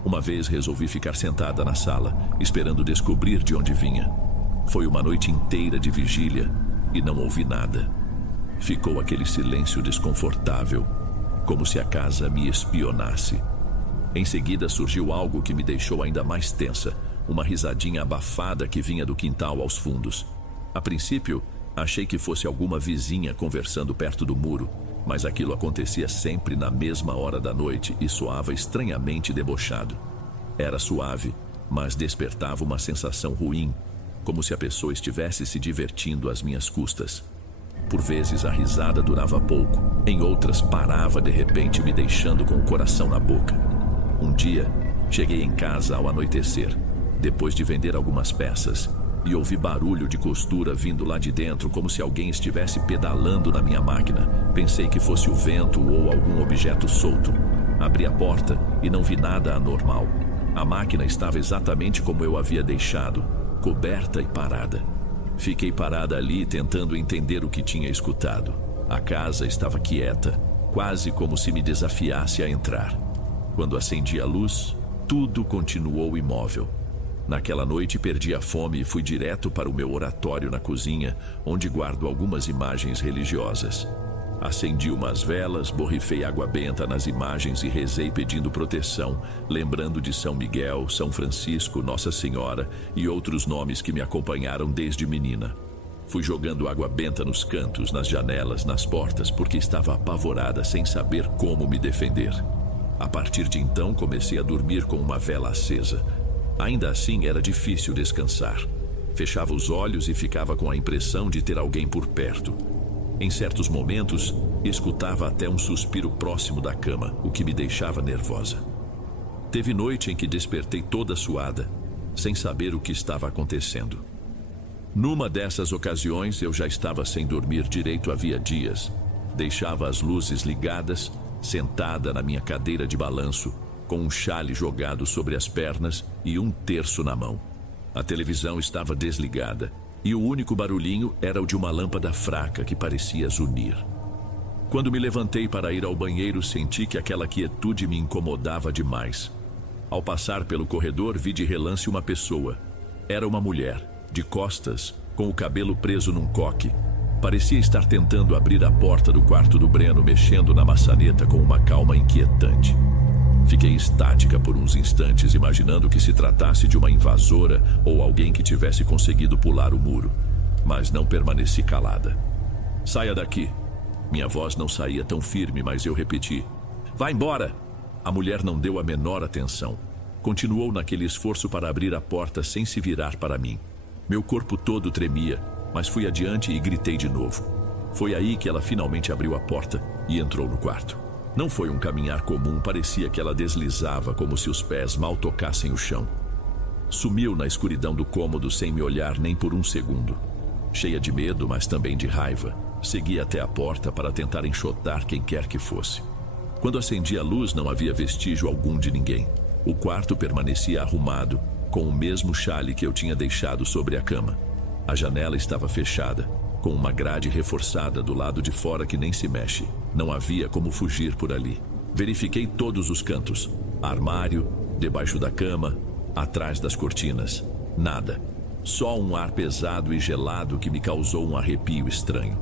Uma vez resolvi ficar sentada na sala, esperando descobrir de onde vinha. Foi uma noite inteira de vigília e não ouvi nada. Ficou aquele silêncio desconfortável, como se a casa me espionasse. Em seguida surgiu algo que me deixou ainda mais tensa, uma risadinha abafada que vinha do quintal aos fundos. A princípio, achei que fosse alguma vizinha conversando perto do muro, mas aquilo acontecia sempre na mesma hora da noite e soava estranhamente debochado. Era suave, mas despertava uma sensação ruim, como se a pessoa estivesse se divertindo às minhas custas. Por vezes a risada durava pouco, em outras parava de repente, me deixando com o coração na boca. Um dia, cheguei em casa ao anoitecer, depois de vender algumas peças, e ouvi barulho de costura vindo lá de dentro, como se alguém estivesse pedalando na minha máquina. Pensei que fosse o vento ou algum objeto solto. Abri a porta e não vi nada anormal. A máquina estava exatamente como eu havia deixado, coberta e parada. Fiquei parada ali tentando entender o que tinha escutado. A casa estava quieta, quase como se me desafiasse a entrar. Quando acendi a luz, tudo continuou imóvel. Naquela noite perdi a fome e fui direto para o meu oratório na cozinha, onde guardo algumas imagens religiosas. Acendi umas velas, borrifei água benta nas imagens e rezei pedindo proteção, lembrando de São Miguel, São Francisco, Nossa Senhora e outros nomes que me acompanharam desde menina. Fui jogando água benta nos cantos, nas janelas, nas portas, porque estava apavorada sem saber como me defender. A partir de então comecei a dormir com uma vela acesa. Ainda assim era difícil descansar. Fechava os olhos e ficava com a impressão de ter alguém por perto. Em certos momentos, escutava até um suspiro próximo da cama, o que me deixava nervosa. Teve noite em que despertei toda suada, sem saber o que estava acontecendo. Numa dessas ocasiões, eu já estava sem dormir direito havia dias. Deixava as luzes ligadas, sentada na minha cadeira de balanço, com um chale jogado sobre as pernas e um terço na mão. A televisão estava desligada e o único barulhinho era o de uma lâmpada fraca que parecia zunir. Quando me levantei para ir ao banheiro, senti que aquela quietude me incomodava demais. Ao passar pelo corredor, vi de relance uma pessoa. Era uma mulher, de costas, com o cabelo preso num coque. Parecia estar tentando abrir a porta do quarto do Breno, mexendo na maçaneta com uma calma inquietante. Fiquei estática por uns instantes, imaginando que se tratasse de uma invasora ou alguém que tivesse conseguido pular o muro. Mas não permaneci calada. "Saia daqui." Minha voz não saía tão firme, mas eu repeti: "Vá embora!" A mulher não deu a menor atenção. Continuou naquele esforço para abrir a porta sem se virar para mim. Meu corpo todo tremia, mas fui adiante e gritei de novo. Foi aí que ela finalmente abriu a porta e entrou no quarto. Não foi um caminhar comum, parecia que ela deslizava como se os pés mal tocassem o chão. Sumiu na escuridão do cômodo sem me olhar nem por um segundo. Cheia de medo, mas também de raiva, segui até a porta para tentar enxotar quem quer que fosse. Quando acendi a luz, não havia vestígio algum de ninguém. O quarto permanecia arrumado, com o mesmo chale que eu tinha deixado sobre a cama. A janela estava fechada com uma grade reforçada do lado de fora que nem se mexe. Não havia como fugir por ali. Verifiquei todos os cantos: armário, debaixo da cama, atrás das cortinas. Nada. Só um ar pesado e gelado que me causou um arrepio estranho.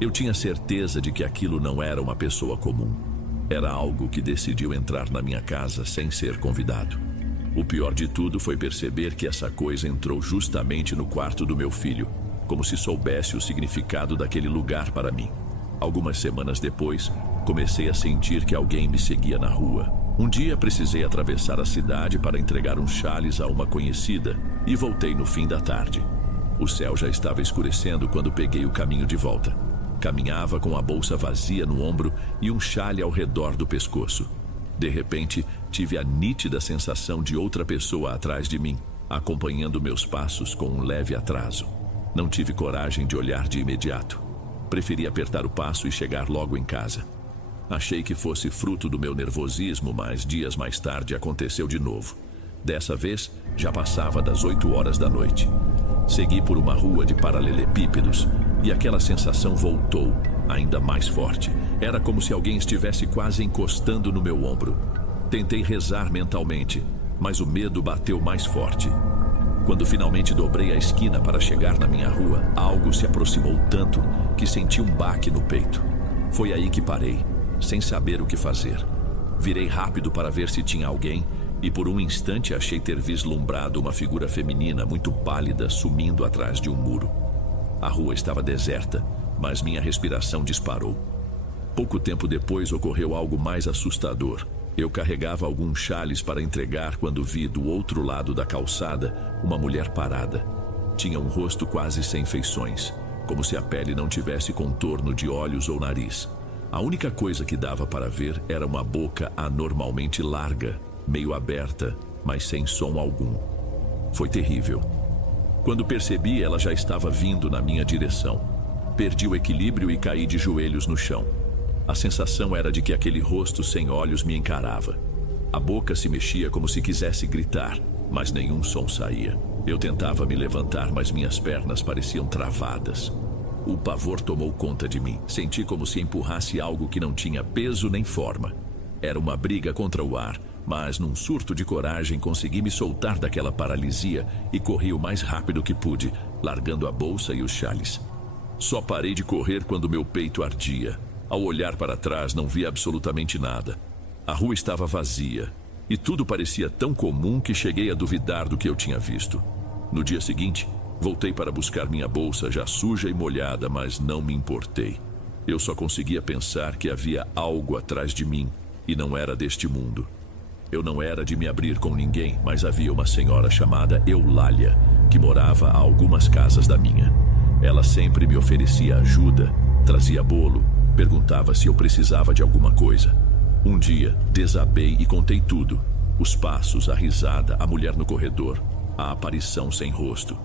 Eu tinha certeza de que aquilo não era uma pessoa comum. Era algo que decidiu entrar na minha casa sem ser convidado. O pior de tudo foi perceber que essa coisa entrou justamente no quarto do meu filho, como se soubesse o significado daquele lugar para mim. Algumas semanas depois, comecei a sentir que alguém me seguia na rua. Um dia precisei atravessar a cidade para entregar uns chales a uma conhecida e voltei no fim da tarde. O céu já estava escurecendo quando peguei o caminho de volta. Caminhava com a bolsa vazia no ombro e um chale ao redor do pescoço. De repente, tive a nítida sensação de outra pessoa atrás de mim, acompanhando meus passos com um leve atraso. Não tive coragem de olhar de imediato. Preferi apertar o passo e chegar logo em casa. Achei que fosse fruto do meu nervosismo, mas dias mais tarde aconteceu de novo. Dessa vez, já passava das 8 horas da noite. Segui por uma rua de paralelepípedos e aquela sensação voltou, ainda mais forte. Era como se alguém estivesse quase encostando no meu ombro. Tentei rezar mentalmente, mas o medo bateu mais forte. Quando finalmente dobrei a esquina para chegar na minha rua, algo se aproximou tanto que senti um baque no peito. Foi aí que parei, sem saber o que fazer. Virei rápido para ver se tinha alguém e por um instante achei ter vislumbrado uma figura feminina muito pálida sumindo atrás de um muro. A rua estava deserta, mas minha respiração disparou. Pouco tempo depois ocorreu algo mais assustador. Eu carregava alguns chales para entregar quando vi do outro lado da calçada uma mulher parada. Tinha um rosto quase sem feições, como se a pele não tivesse contorno de olhos ou nariz. A única coisa que dava para ver era uma boca anormalmente larga, meio aberta, mas sem som algum. Foi terrível. Quando percebi, ela já estava vindo na minha direção. Perdi o equilíbrio e caí de joelhos no chão. A sensação era de que aquele rosto sem olhos me encarava. A boca se mexia como se quisesse gritar, mas nenhum som saía. Eu tentava me levantar, mas minhas pernas pareciam travadas. O pavor tomou conta de mim. Senti como se empurrasse algo que não tinha peso nem forma. Era uma briga contra o ar, mas num surto de coragem consegui me soltar daquela paralisia e corri o mais rápido que pude, largando a bolsa e os chales. Só parei de correr quando meu peito ardia. Ao olhar para trás não vi absolutamente nada. A rua estava vazia e tudo parecia tão comum que cheguei a duvidar do que eu tinha visto. No dia seguinte, voltei para buscar minha bolsa já suja e molhada, mas não me importei. Eu só conseguia pensar que havia algo atrás de mim e não era deste mundo. Eu não era de me abrir com ninguém, mas havia uma senhora chamada Eulália, que morava a algumas casas da minha. Ela sempre me oferecia ajuda, trazia bolo, perguntava se eu precisava de alguma coisa. Um dia, desabei e contei tudo. Os passos, a risada, a mulher no corredor, a aparição sem rosto.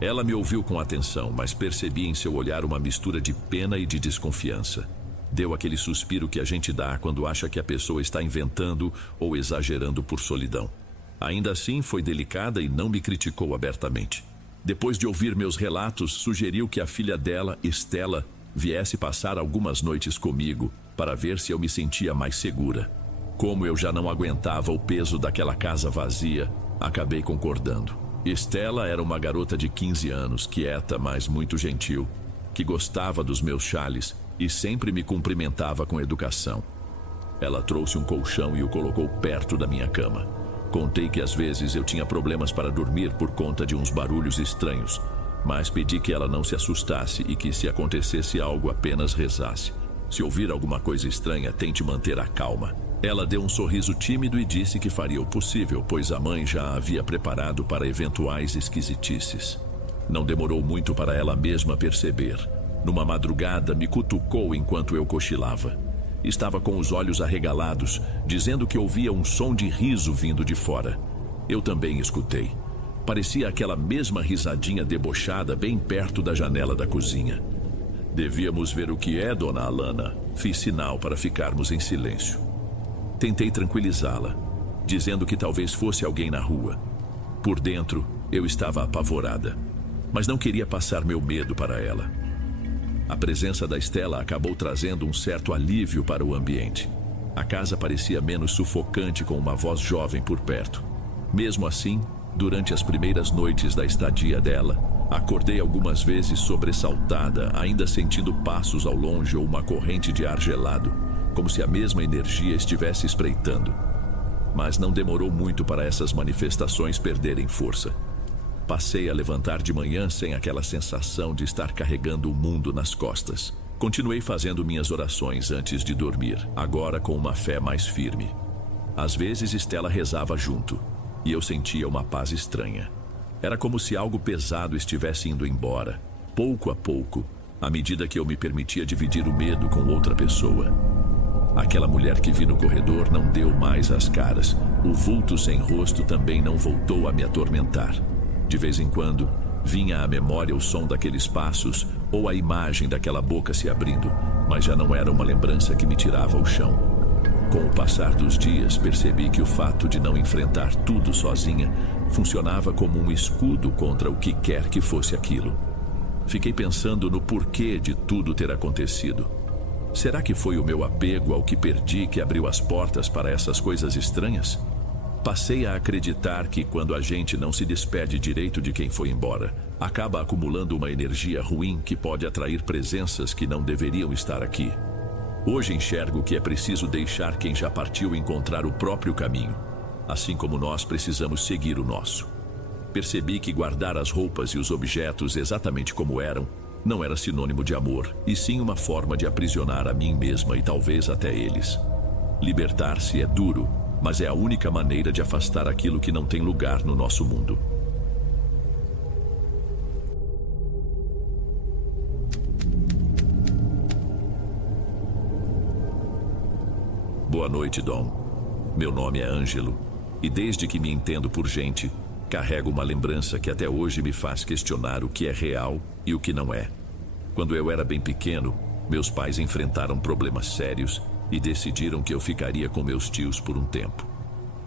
Ela me ouviu com atenção, mas percebi em seu olhar uma mistura de pena e de desconfiança. Deu aquele suspiro que a gente dá quando acha que a pessoa está inventando ou exagerando por solidão. Ainda assim, foi delicada e não me criticou abertamente. Depois de ouvir meus relatos, sugeriu que a filha dela, Estela, viesse passar algumas noites comigo para ver se eu me sentia mais segura. Como eu já não aguentava o peso daquela casa vazia, acabei concordando. Estela era uma garota de 15 anos, quieta, mas muito gentil, que gostava dos meus chales e sempre me cumprimentava com educação. Ela trouxe um colchão e o colocou perto da minha cama. Contei que às vezes eu tinha problemas para dormir por conta de uns barulhos estranhos, mas pedi que ela não se assustasse e que, se acontecesse algo, apenas rezasse. Se ouvir alguma coisa estranha, tente manter a calma. Ela deu um sorriso tímido e disse que faria o possível, pois a mãe já a havia preparado para eventuais esquisitices. Não demorou muito para ela mesma perceber. Numa madrugada, me cutucou enquanto eu cochilava. Estava com os olhos arregalados, dizendo que ouvia um som de riso vindo de fora. Eu também escutei. Parecia aquela mesma risadinha debochada bem perto da janela da cozinha. Devíamos ver o que é, dona Alana. Fiz sinal para ficarmos em silêncio. Tentei tranquilizá-la, dizendo que talvez fosse alguém na rua. Por dentro, eu estava apavorada, mas não queria passar meu medo para ela. A presença da Stella acabou trazendo um certo alívio para o ambiente. A casa parecia menos sufocante com uma voz jovem por perto. Mesmo assim, durante as primeiras noites da estadia dela, acordei algumas vezes sobressaltada, ainda sentindo passos ao longe ou uma corrente de ar gelado, como se a mesma energia estivesse espreitando. Mas não demorou muito para essas manifestações perderem força. Passei a levantar de manhã sem aquela sensação de estar carregando o mundo nas costas. Continuei fazendo minhas orações antes de dormir, agora com uma fé mais firme. Às vezes Stella rezava junto, e eu sentia uma paz estranha. Era como se algo pesado estivesse indo embora, pouco a pouco, à medida que eu me permitia dividir o medo com outra pessoa. Aquela mulher que vi no corredor não deu mais as caras. O vulto sem rosto também não voltou a me atormentar. De vez em quando, vinha à memória o som daqueles passos ou a imagem daquela boca se abrindo, mas já não era uma lembrança que me tirava ao chão. Com o passar dos dias, percebi que o fato de não enfrentar tudo sozinha funcionava como um escudo contra o que quer que fosse aquilo. Fiquei pensando no porquê de tudo ter acontecido. Será que foi o meu apego ao que perdi que abriu as portas para essas coisas estranhas? Passei a acreditar que quando a gente não se despede direito de quem foi embora, acaba acumulando uma energia ruim que pode atrair presenças que não deveriam estar aqui. Hoje enxergo que é preciso deixar quem já partiu encontrar o próprio caminho, assim como nós precisamos seguir o nosso. Percebi que guardar as roupas e os objetos exatamente como eram não era sinônimo de amor, e sim uma forma de aprisionar a mim mesma e talvez até eles. Libertar-se é duro, mas é a única maneira de afastar aquilo que não tem lugar no nosso mundo. Boa noite, Dom. Meu nome é Ângelo, e desde que me entendo por gente, carrego uma lembrança que até hoje me faz questionar o que é real e o que não é. Quando eu era bem pequeno, meus pais enfrentaram problemas sérios e decidiram que eu ficaria com meus tios por um tempo.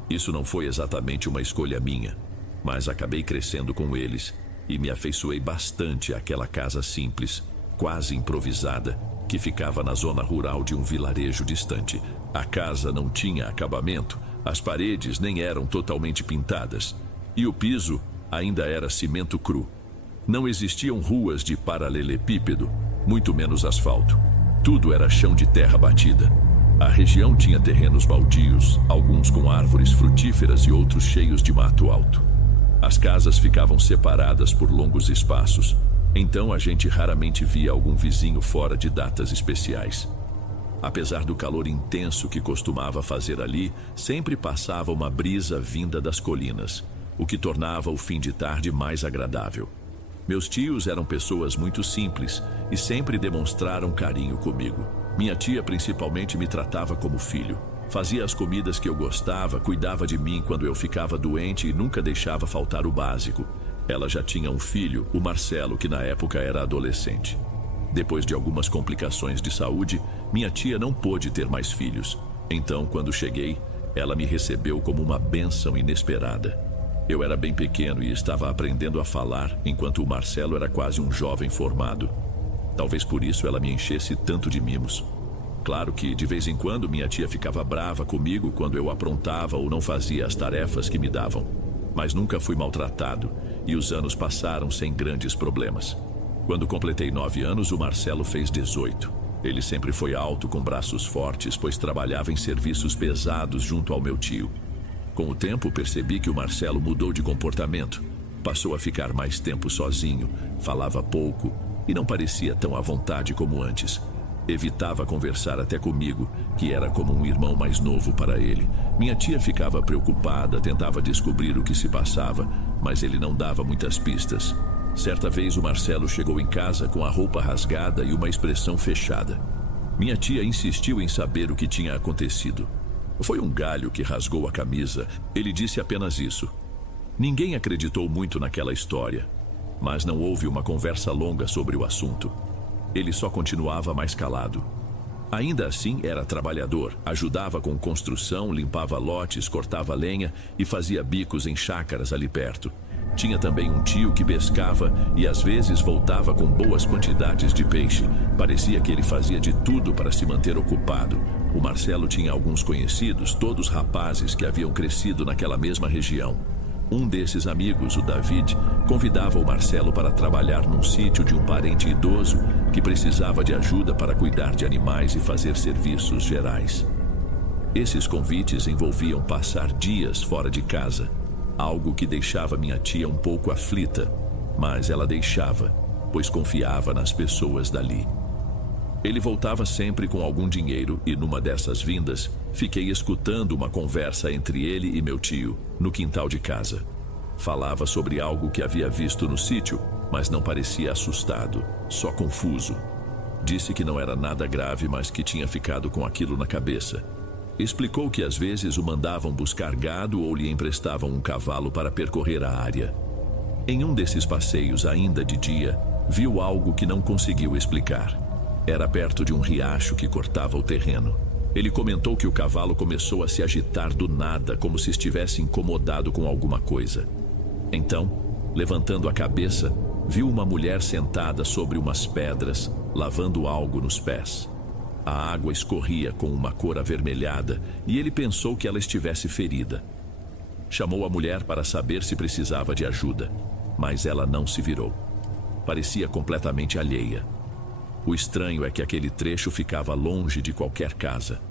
Isso não foi exatamente uma escolha minha, mas acabei crescendo com eles e me afeiçoei bastante àquela casa simples, quase improvisada, que ficava na zona rural de um vilarejo distante. A casa não tinha acabamento, as paredes nem eram totalmente pintadas, e o piso ainda era cimento cru. Não existiam ruas de paralelepípedo, muito menos asfalto. Tudo era chão de terra batida. A região tinha terrenos baldios, alguns com árvores frutíferas e outros cheios de mato alto. As casas ficavam separadas por longos espaços, então a gente raramente via algum vizinho fora de datas especiais. Apesar do calor intenso que costumava fazer ali, sempre passava uma brisa vinda das colinas, o que tornava o fim de tarde mais agradável. Meus tios eram pessoas muito simples e sempre demonstraram carinho comigo. Minha tia principalmente me tratava como filho. Fazia as comidas que eu gostava, cuidava de mim quando eu ficava doente e nunca deixava faltar o básico. Ela já tinha um filho, o Marcelo, que na época era adolescente. Depois de algumas complicações de saúde, minha tia não pôde ter mais filhos. Então, quando cheguei, ela me recebeu como uma bênção inesperada. Eu era bem pequeno e estava aprendendo a falar, enquanto o Marcelo era quase um jovem formado. Talvez por isso ela me enchesse tanto de mimos. Claro que, de vez em quando, minha tia ficava brava comigo quando eu aprontava ou não fazia as tarefas que me davam. Mas nunca fui maltratado, e os anos passaram sem grandes problemas. Quando completei 9 anos, o Marcelo fez 18. Ele sempre foi alto, com braços fortes, pois trabalhava em serviços pesados junto ao meu tio. Com o tempo, percebi que o Marcelo mudou de comportamento. Passou a ficar mais tempo sozinho, falava pouco e não parecia tão à vontade como antes. Evitava conversar até comigo, que era como um irmão mais novo para ele. Minha tia ficava preocupada, tentava descobrir o que se passava, mas ele não dava muitas pistas. Certa vez o Marcelo chegou em casa com a roupa rasgada e uma expressão fechada. Minha tia insistiu em saber o que tinha acontecido. Foi um galho que rasgou a camisa. Ele disse apenas isso. Ninguém acreditou muito naquela história, mas não houve uma conversa longa sobre o assunto. Ele só continuava mais calado. Ainda assim, era trabalhador, ajudava com construção, limpava lotes, cortava lenha e fazia bicos em chácaras ali perto. Tinha também um tio que pescava e às vezes voltava com boas quantidades de peixe. Parecia que ele fazia de tudo para se manter ocupado. O Marcelo tinha alguns conhecidos, todos rapazes que haviam crescido naquela mesma região. Um desses amigos, o David, convidava o Marcelo para trabalhar num sítio de um parente idoso que precisava de ajuda para cuidar de animais e fazer serviços gerais. Esses convites envolviam passar dias fora de casa, algo que deixava minha tia um pouco aflita, mas ela deixava, pois confiava nas pessoas dali. Ele voltava sempre com algum dinheiro e numa dessas vindas, fiquei escutando uma conversa entre ele e meu tio, no quintal de casa. Falava sobre algo que havia visto no sítio, mas não parecia assustado, só confuso. Disse que não era nada grave, mas que tinha ficado com aquilo na cabeça. Explicou que às vezes o mandavam buscar gado ou lhe emprestavam um cavalo para percorrer a área. Em um desses passeios, ainda de dia, viu algo que não conseguiu explicar. Era perto de um riacho que cortava o terreno. Ele comentou que o cavalo começou a se agitar do nada, como se estivesse incomodado com alguma coisa. Então, levantando a cabeça, viu uma mulher sentada sobre umas pedras, lavando algo nos pés. A água escorria com uma cor avermelhada e ele pensou que ela estivesse ferida. Chamou a mulher para saber se precisava de ajuda, mas ela não se virou. Parecia completamente alheia. O estranho é que aquele trecho ficava longe de qualquer casa.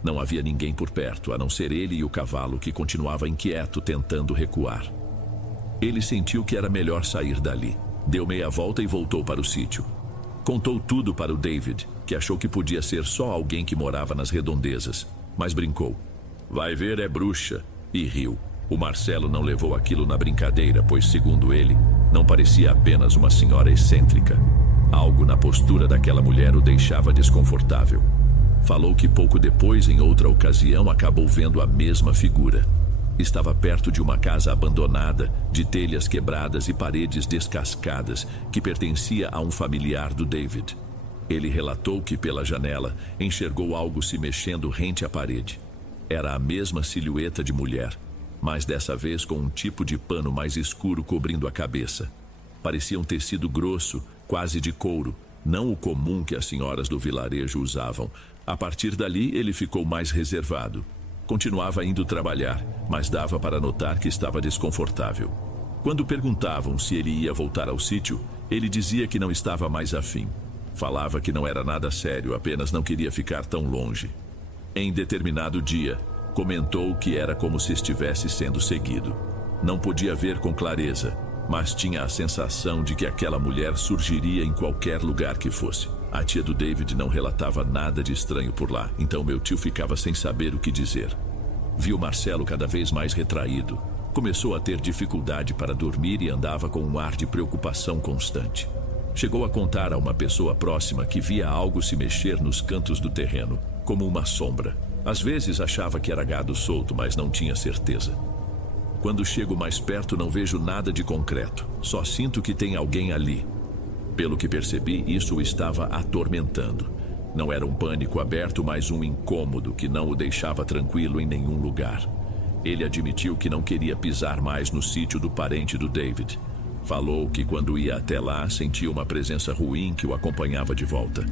Não havia ninguém por perto, a não ser ele e o cavalo, que continuava inquieto, tentando recuar. Ele sentiu que era melhor sair dali. Deu meia volta e voltou para o sítio. Contou tudo para o David, que achou que podia ser só alguém que morava nas redondezas, mas brincou. Vai ver, é bruxa, e riu. O Marcelo não levou aquilo na brincadeira, pois, segundo ele, não parecia apenas uma senhora excêntrica. Algo na postura daquela mulher o deixava desconfortável. Falou que pouco depois, em outra ocasião, acabou vendo a mesma figura. Estava perto de uma casa abandonada, de telhas quebradas e paredes descascadas, que pertencia a um familiar do David. Ele relatou que, pela janela, enxergou algo se mexendo rente à parede. Era a mesma silhueta de mulher, mas dessa vez com um tipo de pano mais escuro cobrindo a cabeça. Parecia um tecido grosso, quase de couro, não o comum que as senhoras do vilarejo usavam. A partir dali, ele ficou mais reservado. Continuava indo trabalhar, mas dava para notar que estava desconfortável. Quando perguntavam se ele ia voltar ao sítio, ele dizia que não estava mais afim. Falava que não era nada sério, apenas não queria ficar tão longe. Em determinado dia, comentou que era como se estivesse sendo seguido. Não podia ver com clareza, mas tinha a sensação de que aquela mulher surgiria em qualquer lugar que fosse. A tia do David não relatava nada de estranho por lá, então meu tio ficava sem saber o que dizer. Viu Marcelo cada vez mais retraído. Começou a ter dificuldade para dormir e andava com um ar de preocupação constante. Chegou a contar a uma pessoa próxima que via algo se mexer nos cantos do terreno, como uma sombra. Às vezes achava que era gado solto, mas não tinha certeza. Quando chego mais perto, não vejo nada de concreto. Só sinto que tem alguém ali. Pelo que percebi, isso o estava atormentando. Não era um pânico aberto, mas um incômodo que não o deixava tranquilo em nenhum lugar. Ele admitiu que não queria pisar mais no sítio do parente do David. Falou que quando ia até lá, sentia uma presença ruim que o acompanhava de volta.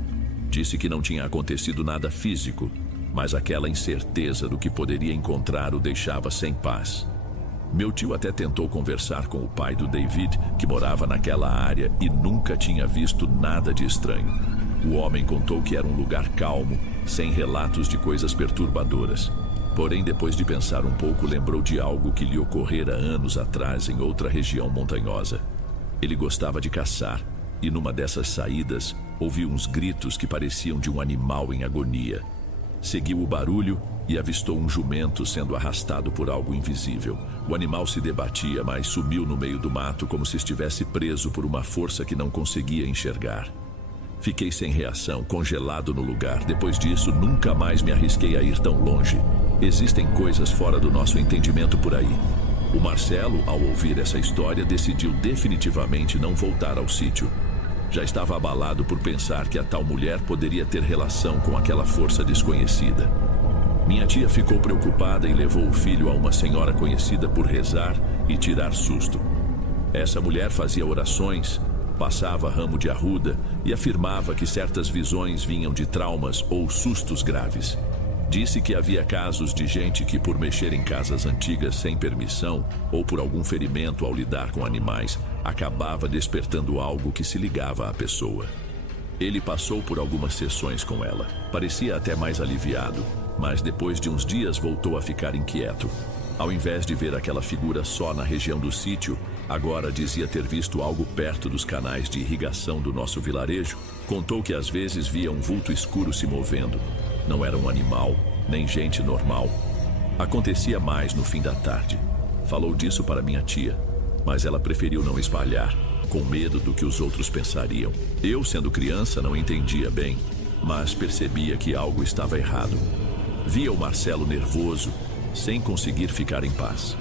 Disse que não tinha acontecido nada físico, mas aquela incerteza do que poderia encontrar o deixava sem paz. Meu tio até tentou conversar com o pai do David, que morava naquela área e nunca tinha visto nada de estranho. O homem contou que era um lugar calmo, sem relatos de coisas perturbadoras. Porém, depois de pensar um pouco, lembrou de algo que lhe ocorrera anos atrás em outra região montanhosa. Ele gostava de caçar, e numa dessas saídas, ouviu uns gritos que pareciam de um animal em agonia. Seguiu o barulho e avistou um jumento sendo arrastado por algo invisível. O animal se debatia, mas sumiu no meio do mato como se estivesse preso por uma força que não conseguia enxergar. Fiquei sem reação, congelado no lugar. Depois disso, nunca mais me arrisquei a ir tão longe. Existem coisas fora do nosso entendimento por aí. O Marcelo, ao ouvir essa história, decidiu definitivamente não voltar ao sítio. Já estava abalado por pensar que a tal mulher poderia ter relação com aquela força desconhecida. Minha tia ficou preocupada e levou o filho a uma senhora conhecida por rezar e tirar susto. Essa mulher fazia orações, passava ramo de arruda e afirmava que certas visões vinham de traumas ou sustos graves. Disse que havia casos de gente que, por mexer em casas antigas sem permissão ou por algum ferimento ao lidar com animais, acabava despertando algo que se ligava à pessoa. Ele passou por algumas sessões com ela. Parecia até mais aliviado, mas depois de uns dias voltou a ficar inquieto. Ao invés de ver aquela figura só na região do sítio, agora dizia ter visto algo perto dos canais de irrigação do nosso vilarejo. Contou que às vezes via um vulto escuro se movendo. Não era um animal, nem gente normal. Acontecia mais no fim da tarde. Falou disso para minha tia, mas ela preferiu não espalhar, com medo do que os outros pensariam. Eu, sendo criança, não entendia bem, mas percebia que algo estava errado. Via o Marcelo nervoso, sem conseguir ficar em paz.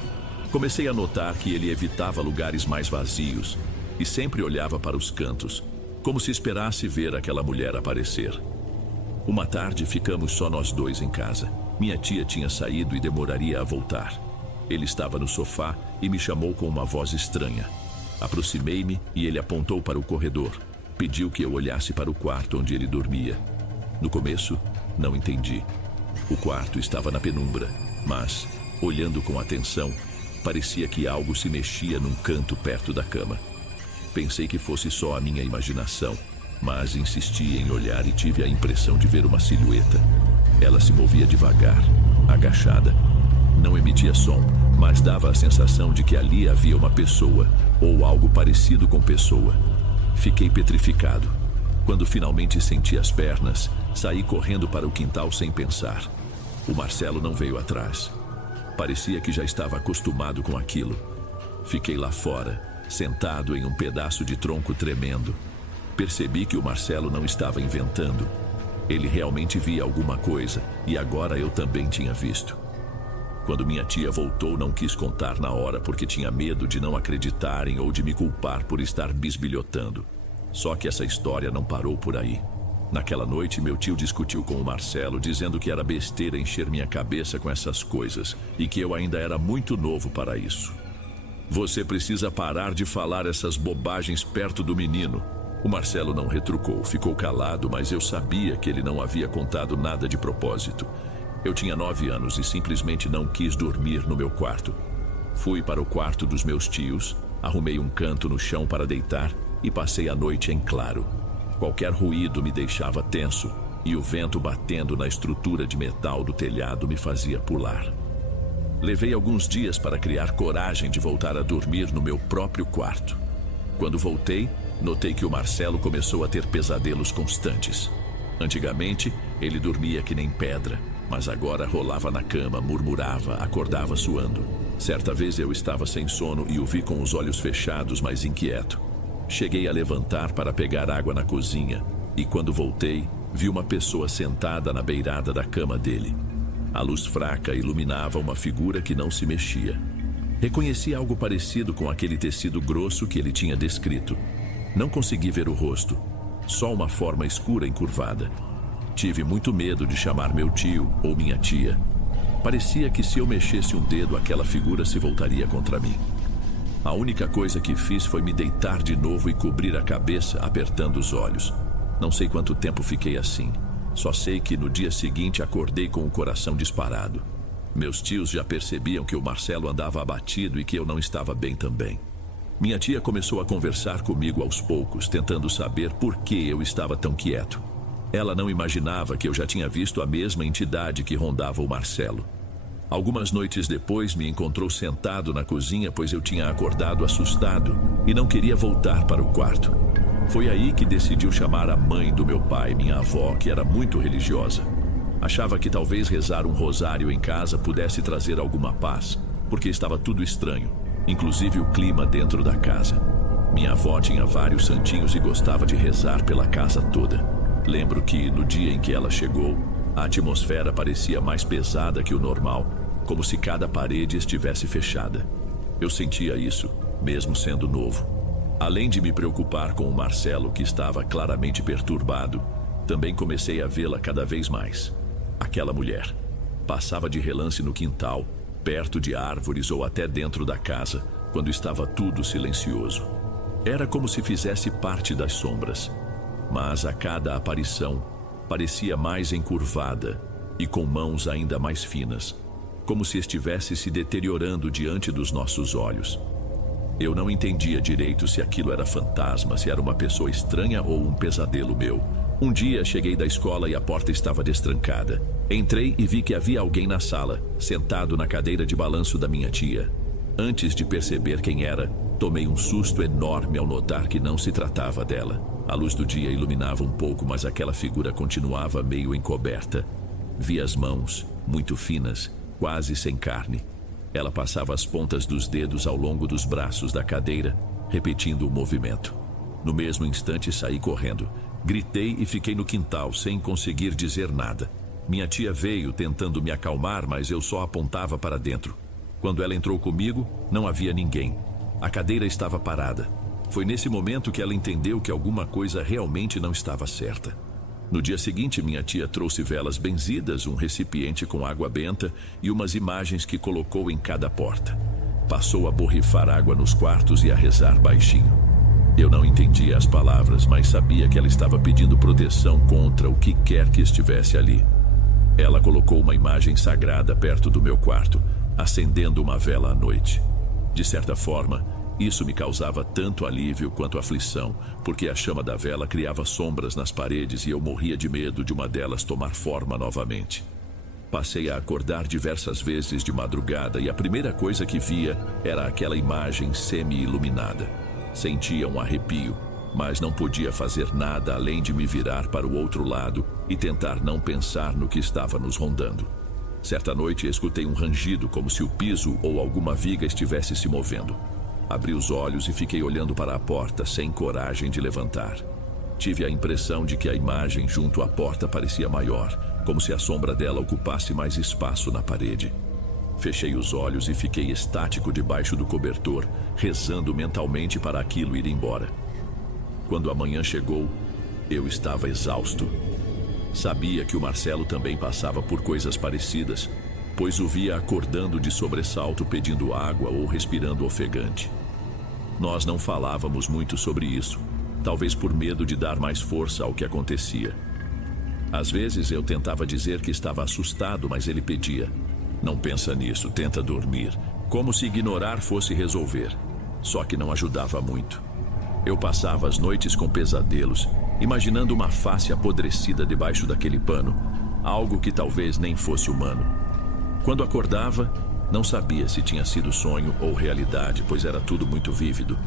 Comecei a notar que ele evitava lugares mais vazios e sempre olhava para os cantos, como se esperasse ver aquela mulher aparecer. Uma tarde ficamos só nós dois em casa. Minha tia tinha saído e demoraria a voltar. Ele estava no sofá e me chamou com uma voz estranha. Aproximei-me e ele apontou para o corredor. Pediu que eu olhasse para o quarto onde ele dormia. No começo, não entendi. O quarto estava na penumbra, mas, olhando com atenção, parecia que algo se mexia num canto perto da cama. Pensei que fosse só a minha imaginação, mas insisti em olhar e tive a impressão de ver uma silhueta. Ela se movia devagar, agachada. Não emitia som, mas dava a sensação de que ali havia uma pessoa, ou algo parecido com pessoa. Fiquei petrificado. Quando finalmente senti as pernas, saí correndo para o quintal sem pensar. O Marcelo não veio atrás. Parecia que já estava acostumado com aquilo. Fiquei lá fora, sentado em um pedaço de tronco tremendo. Percebi que o Marcelo não estava inventando. Ele realmente via alguma coisa, e agora eu também tinha visto. Quando minha tia voltou, não quis contar na hora porque tinha medo de não acreditarem ou de me culpar por estar bisbilhotando. Só que essa história não parou por aí. Naquela noite, meu tio discutiu com o Marcelo, dizendo que era besteira encher minha cabeça com essas coisas e que eu ainda era muito novo para isso. Você precisa parar de falar essas bobagens perto do menino. O Marcelo não retrucou, ficou calado, mas eu sabia que ele não havia contado nada de propósito. Eu tinha 9 anos e simplesmente não quis dormir no meu quarto. Fui para o quarto dos meus tios, arrumei um canto no chão para deitar e passei a noite em claro. Qualquer ruído me deixava tenso e o vento batendo na estrutura de metal do telhado me fazia pular. Levei alguns dias para criar coragem de voltar a dormir no meu próprio quarto. Quando voltei, notei que o Marcelo começou a ter pesadelos constantes. Antigamente, ele dormia que nem pedra, mas agora rolava na cama, murmurava, acordava suando. Certa vez eu estava sem sono e o vi com os olhos fechados, mas inquieto. Cheguei a levantar para pegar água na cozinha e quando voltei, vi uma pessoa sentada na beirada da cama dele. A luz fraca iluminava uma figura que não se mexia. Reconheci algo parecido com aquele tecido grosso que ele tinha descrito. Não consegui ver o rosto, só uma forma escura encurvada. Tive muito medo de chamar meu tio ou minha tia. Parecia que se eu mexesse um dedo, aquela figura se voltaria contra mim. A única coisa que fiz foi me deitar de novo e cobrir a cabeça, apertando os olhos. Não sei quanto tempo fiquei assim. Só sei que no dia seguinte acordei com o coração disparado. Meus tios já percebiam que o Marcelo andava abatido e que eu não estava bem também. Minha tia começou a conversar comigo aos poucos, tentando saber por que eu estava tão quieto. Ela não imaginava que eu já tinha visto a mesma entidade que rondava o Marcelo. Algumas noites depois me encontrou sentado na cozinha, pois eu tinha acordado assustado e não queria voltar para o quarto. Foi aí que decidiu chamar a mãe do meu pai, minha avó, que era muito religiosa. Achava que talvez rezar um rosário em casa pudesse trazer alguma paz, porque estava tudo estranho, inclusive o clima dentro da casa. Minha avó tinha vários santinhos e gostava de rezar pela casa toda. Lembro que, no dia em que ela chegou, a atmosfera parecia mais pesada que o normal, como se cada parede estivesse fechada. Eu sentia isso, mesmo sendo novo. Além de me preocupar com o Marcelo, que estava claramente perturbado, também comecei a vê-la cada vez mais. Aquela mulher passava de relance no quintal, perto de árvores ou até dentro da casa, quando estava tudo silencioso. Era como se fizesse parte das sombras, mas a cada aparição parecia mais encurvada e com mãos ainda mais finas, como se estivesse se deteriorando diante dos nossos olhos. Eu não entendia direito se aquilo era fantasma, se era uma pessoa estranha ou um pesadelo meu. Um dia cheguei da escola e a porta estava destrancada. Entrei e vi que havia alguém na sala, sentado na cadeira de balanço da minha tia. Antes de perceber quem era, tomei um susto enorme ao notar que não se tratava dela. A luz do dia iluminava um pouco, mas aquela figura continuava meio encoberta. Vi as mãos, muito finas, quase sem carne. Ela passava as pontas dos dedos ao longo dos braços da cadeira, repetindo o movimento. No mesmo instante saí correndo. Gritei e fiquei no quintal, sem conseguir dizer nada. Minha tia veio tentando me acalmar, mas eu só apontava para dentro. Quando ela entrou comigo, não havia ninguém. A cadeira estava parada. Foi nesse momento que ela entendeu que alguma coisa realmente não estava certa. No dia seguinte, minha tia trouxe velas benzidas, um recipiente com água benta e umas imagens que colocou em cada porta. Passou a borrifar água nos quartos e a rezar baixinho. Eu não entendia as palavras, mas sabia que ela estava pedindo proteção contra o que quer que estivesse ali. Ela colocou uma imagem sagrada perto do meu quarto, acendendo uma vela à noite. De certa forma, isso me causava tanto alívio quanto aflição, porque a chama da vela criava sombras nas paredes e eu morria de medo de uma delas tomar forma novamente. Passei a acordar diversas vezes de madrugada e a primeira coisa que via era aquela imagem semi-iluminada. Sentia um arrepio, mas não podia fazer nada além de me virar para o outro lado e tentar não pensar no que estava nos rondando. Certa noite escutei um rangido como se o piso ou alguma viga estivesse se movendo. Abri os olhos e fiquei olhando para a porta, sem coragem de levantar. Tive a impressão de que a imagem junto à porta parecia maior, como se a sombra dela ocupasse mais espaço na parede. Fechei os olhos e fiquei estático debaixo do cobertor, rezando mentalmente para aquilo ir embora. Quando a manhã chegou, eu estava exausto. Sabia que o Marcelo também passava por coisas parecidas, pois o via acordando de sobressalto pedindo água ou respirando ofegante. Nós não falávamos muito sobre isso, talvez por medo de dar mais força ao que acontecia. Às vezes eu tentava dizer que estava assustado, mas ele pedia: "Não pensa nisso, tenta dormir", como se ignorar fosse resolver. Só que não ajudava muito. Eu passava as noites com pesadelos, imaginando uma face apodrecida debaixo daquele pano, algo que talvez nem fosse humano. Quando acordava, não sabia se tinha sido sonho ou realidade, pois era tudo muito vívido.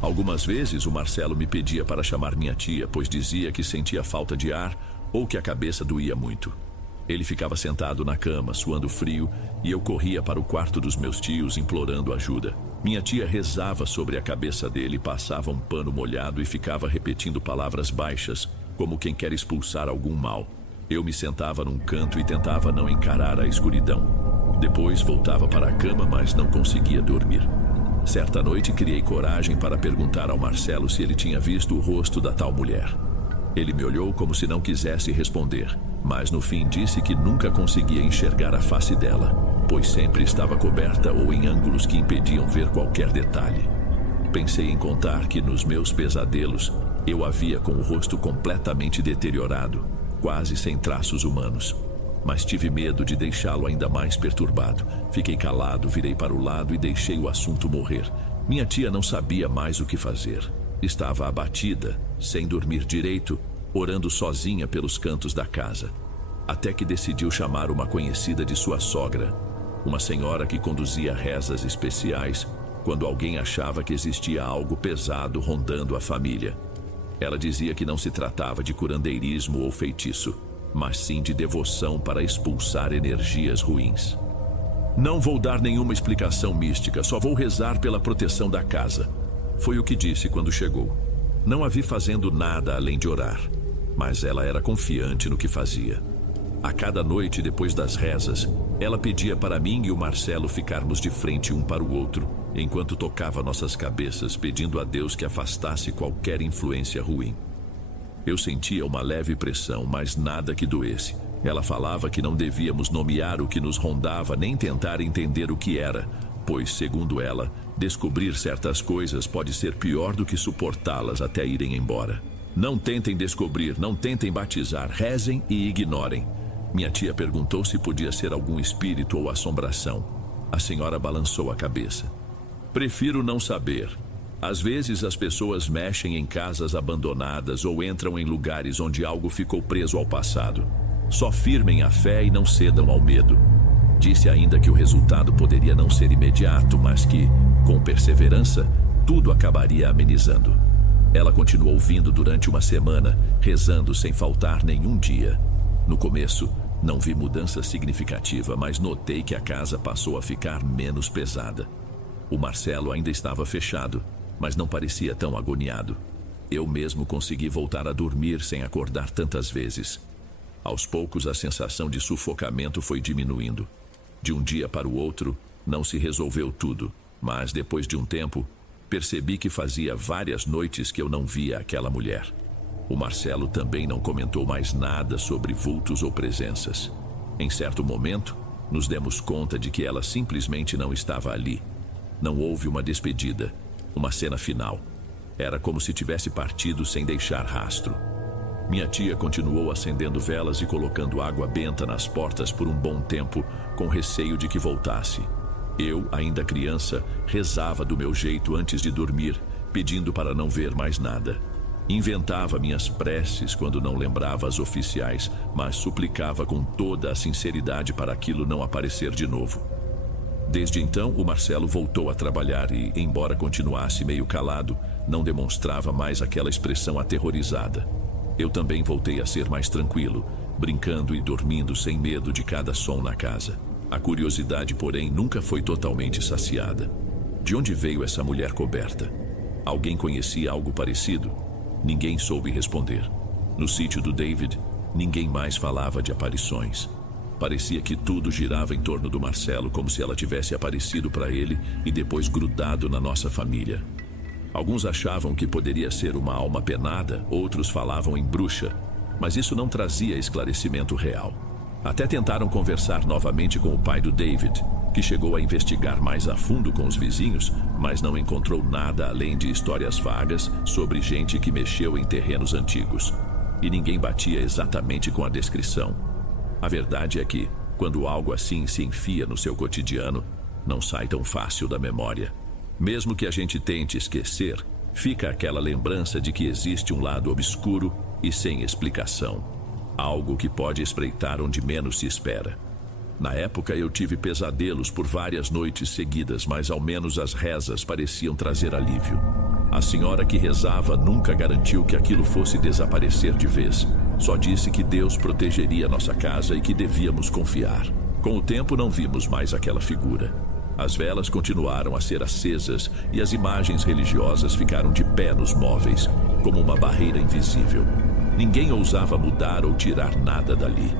Algumas vezes o Marcelo me pedia para chamar minha tia, pois dizia que sentia falta de ar ou que a cabeça doía muito. Ele ficava sentado na cama, suando frio, e eu corria para o quarto dos meus tios implorando ajuda. Minha tia rezava sobre a cabeça dele, passava um pano molhado e ficava repetindo palavras baixas, como quem quer expulsar algum mal. Eu me sentava num canto e tentava não encarar a escuridão. Depois voltava para a cama, mas não conseguia dormir. Certa noite criei coragem para perguntar ao Marcelo se ele tinha visto o rosto da tal mulher. Ele me olhou como se não quisesse responder, mas no fim disse que nunca conseguia enxergar a face dela, pois sempre estava coberta ou em ângulos que impediam ver qualquer detalhe. Pensei em contar que nos meus pesadelos eu a via com o rosto completamente deteriorado, quase sem traços humanos. Mas tive medo de deixá-lo ainda mais perturbado. Fiquei calado, virei para o lado e deixei o assunto morrer. Minha tia não sabia mais o que fazer. Estava abatida, sem dormir direito, orando sozinha pelos cantos da casa. Até que decidiu chamar uma conhecida de sua sogra, uma senhora que conduzia rezas especiais quando alguém achava que existia algo pesado rondando a família. Ela dizia que não se tratava de curandeirismo ou feitiço, mas sim de devoção para expulsar energias ruins. "Não vou dar nenhuma explicação mística, só vou rezar pela proteção da casa", foi o que disse quando chegou. Não a vi fazendo nada além de orar, mas ela era confiante no que fazia. A cada noite, depois das rezas, ela pedia para mim e o Marcelo ficarmos de frente um para o outro, enquanto tocava nossas cabeças, pedindo a Deus que afastasse qualquer influência ruim. Eu sentia uma leve pressão, mas nada que doesse. Ela falava que não devíamos nomear o que nos rondava nem tentar entender o que era, pois, segundo ela, Descobrir certas coisas pode ser pior do que suportá-las até irem embora. Não tentem descobrir, não tentem batizar, rezem e ignorem. Minha tia perguntou se podia ser algum espírito ou assombração. A senhora balançou a cabeça. Prefiro não saber. Às vezes as pessoas mexem em casas abandonadas ou entram em lugares onde algo ficou preso ao passado. Só firmem a fé e não cedam ao medo. Disse ainda que o resultado poderia não ser imediato, mas que, com perseverança, tudo acabaria amenizando. Ela continuou vindo durante uma semana, rezando sem faltar nenhum dia. No começo, não vi mudança significativa, mas notei que a casa passou a ficar menos pesada. O Marcelo ainda estava fechado, mas não parecia tão agoniado. Eu mesmo consegui voltar a dormir sem acordar tantas vezes. Aos poucos, a sensação de sufocamento foi diminuindo. De um dia para o outro, não se resolveu tudo, mas depois de um tempo, percebi que fazia várias noites que eu não via aquela mulher. O Marcelo também não comentou mais nada sobre vultos ou presenças. Em certo momento, nos demos conta de que ela simplesmente não estava ali. Não houve uma despedida, uma cena final. Era como se tivesse partido sem deixar rastro. Minha tia continuou acendendo velas e colocando água benta nas portas por um bom tempo, com receio de que voltasse. Eu, ainda criança, rezava do meu jeito antes de dormir, pedindo para não ver mais nada. Inventava minhas preces quando não lembrava as oficiais, mas suplicava com toda a sinceridade para aquilo não aparecer de novo. Desde então, o Marcelo voltou a trabalhar e, embora continuasse meio calado, não demonstrava mais aquela expressão aterrorizada. Eu também voltei a ser mais tranquilo, brincando e dormindo sem medo de cada som na casa. A curiosidade, porém, nunca foi totalmente saciada. De onde veio essa mulher coberta? Alguém conhecia algo parecido? Ninguém soube responder. No sítio do David, ninguém mais falava de aparições. Parecia que tudo girava em torno do Marcelo, como se ela tivesse aparecido para ele e depois grudado na nossa família. Alguns achavam que poderia ser uma alma penada, outros falavam em bruxa, mas isso não trazia esclarecimento real. Até tentaram conversar novamente com o pai do David, que chegou a investigar mais a fundo com os vizinhos, mas não encontrou nada além de histórias vagas sobre gente que mexeu em terrenos antigos. E ninguém batia exatamente com a descrição. A verdade é que, quando algo assim se enfia no seu cotidiano, não sai tão fácil da memória. Mesmo que a gente tente esquecer, fica aquela lembrança de que existe um lado obscuro e sem explicação. Algo que pode espreitar onde menos se espera. Na época eu tive pesadelos por várias noites seguidas, mas ao menos as rezas pareciam trazer alívio. A senhora que rezava nunca garantiu que aquilo fosse desaparecer de vez. Só disse que Deus protegeria nossa casa e que devíamos confiar. Com o tempo não vimos mais aquela figura. As velas continuaram a ser acesas e as imagens religiosas ficaram de pé nos móveis, como uma barreira invisível. Ninguém ousava mudar ou tirar nada dali.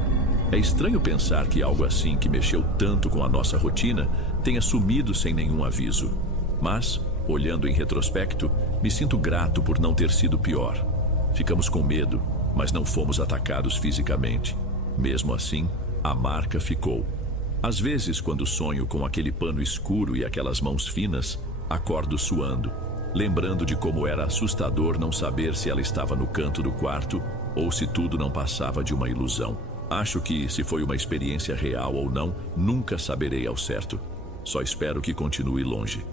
É estranho pensar que algo assim que mexeu tanto com a nossa rotina tenha sumido sem nenhum aviso. Mas, olhando em retrospecto, me sinto grato por não ter sido pior. Ficamos com medo, mas não fomos atacados fisicamente. Mesmo assim, a marca ficou. Às vezes, quando sonho com aquele pano escuro e aquelas mãos finas, acordo suando, lembrando de como era assustador não saber se ela estava no canto do quarto ou se tudo não passava de uma ilusão. Acho que, se foi uma experiência real ou não, nunca saberei ao certo. Só espero que continue longe.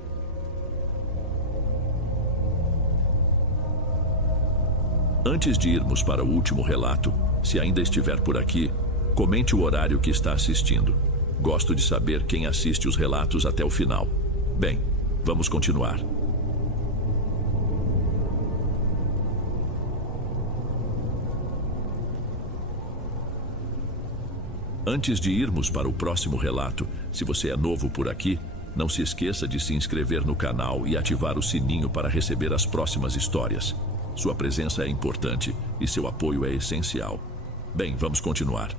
Antes de irmos para o último relato, se ainda estiver por aqui, comente o horário que está assistindo. Gosto de saber quem assiste os relatos até o final. Bem, vamos continuar. Antes de irmos para o próximo relato, se você é novo por aqui, não se esqueça de se inscrever no canal e ativar o sininho para receber as próximas histórias. Sua presença é importante e seu apoio é essencial. Bem, vamos continuar.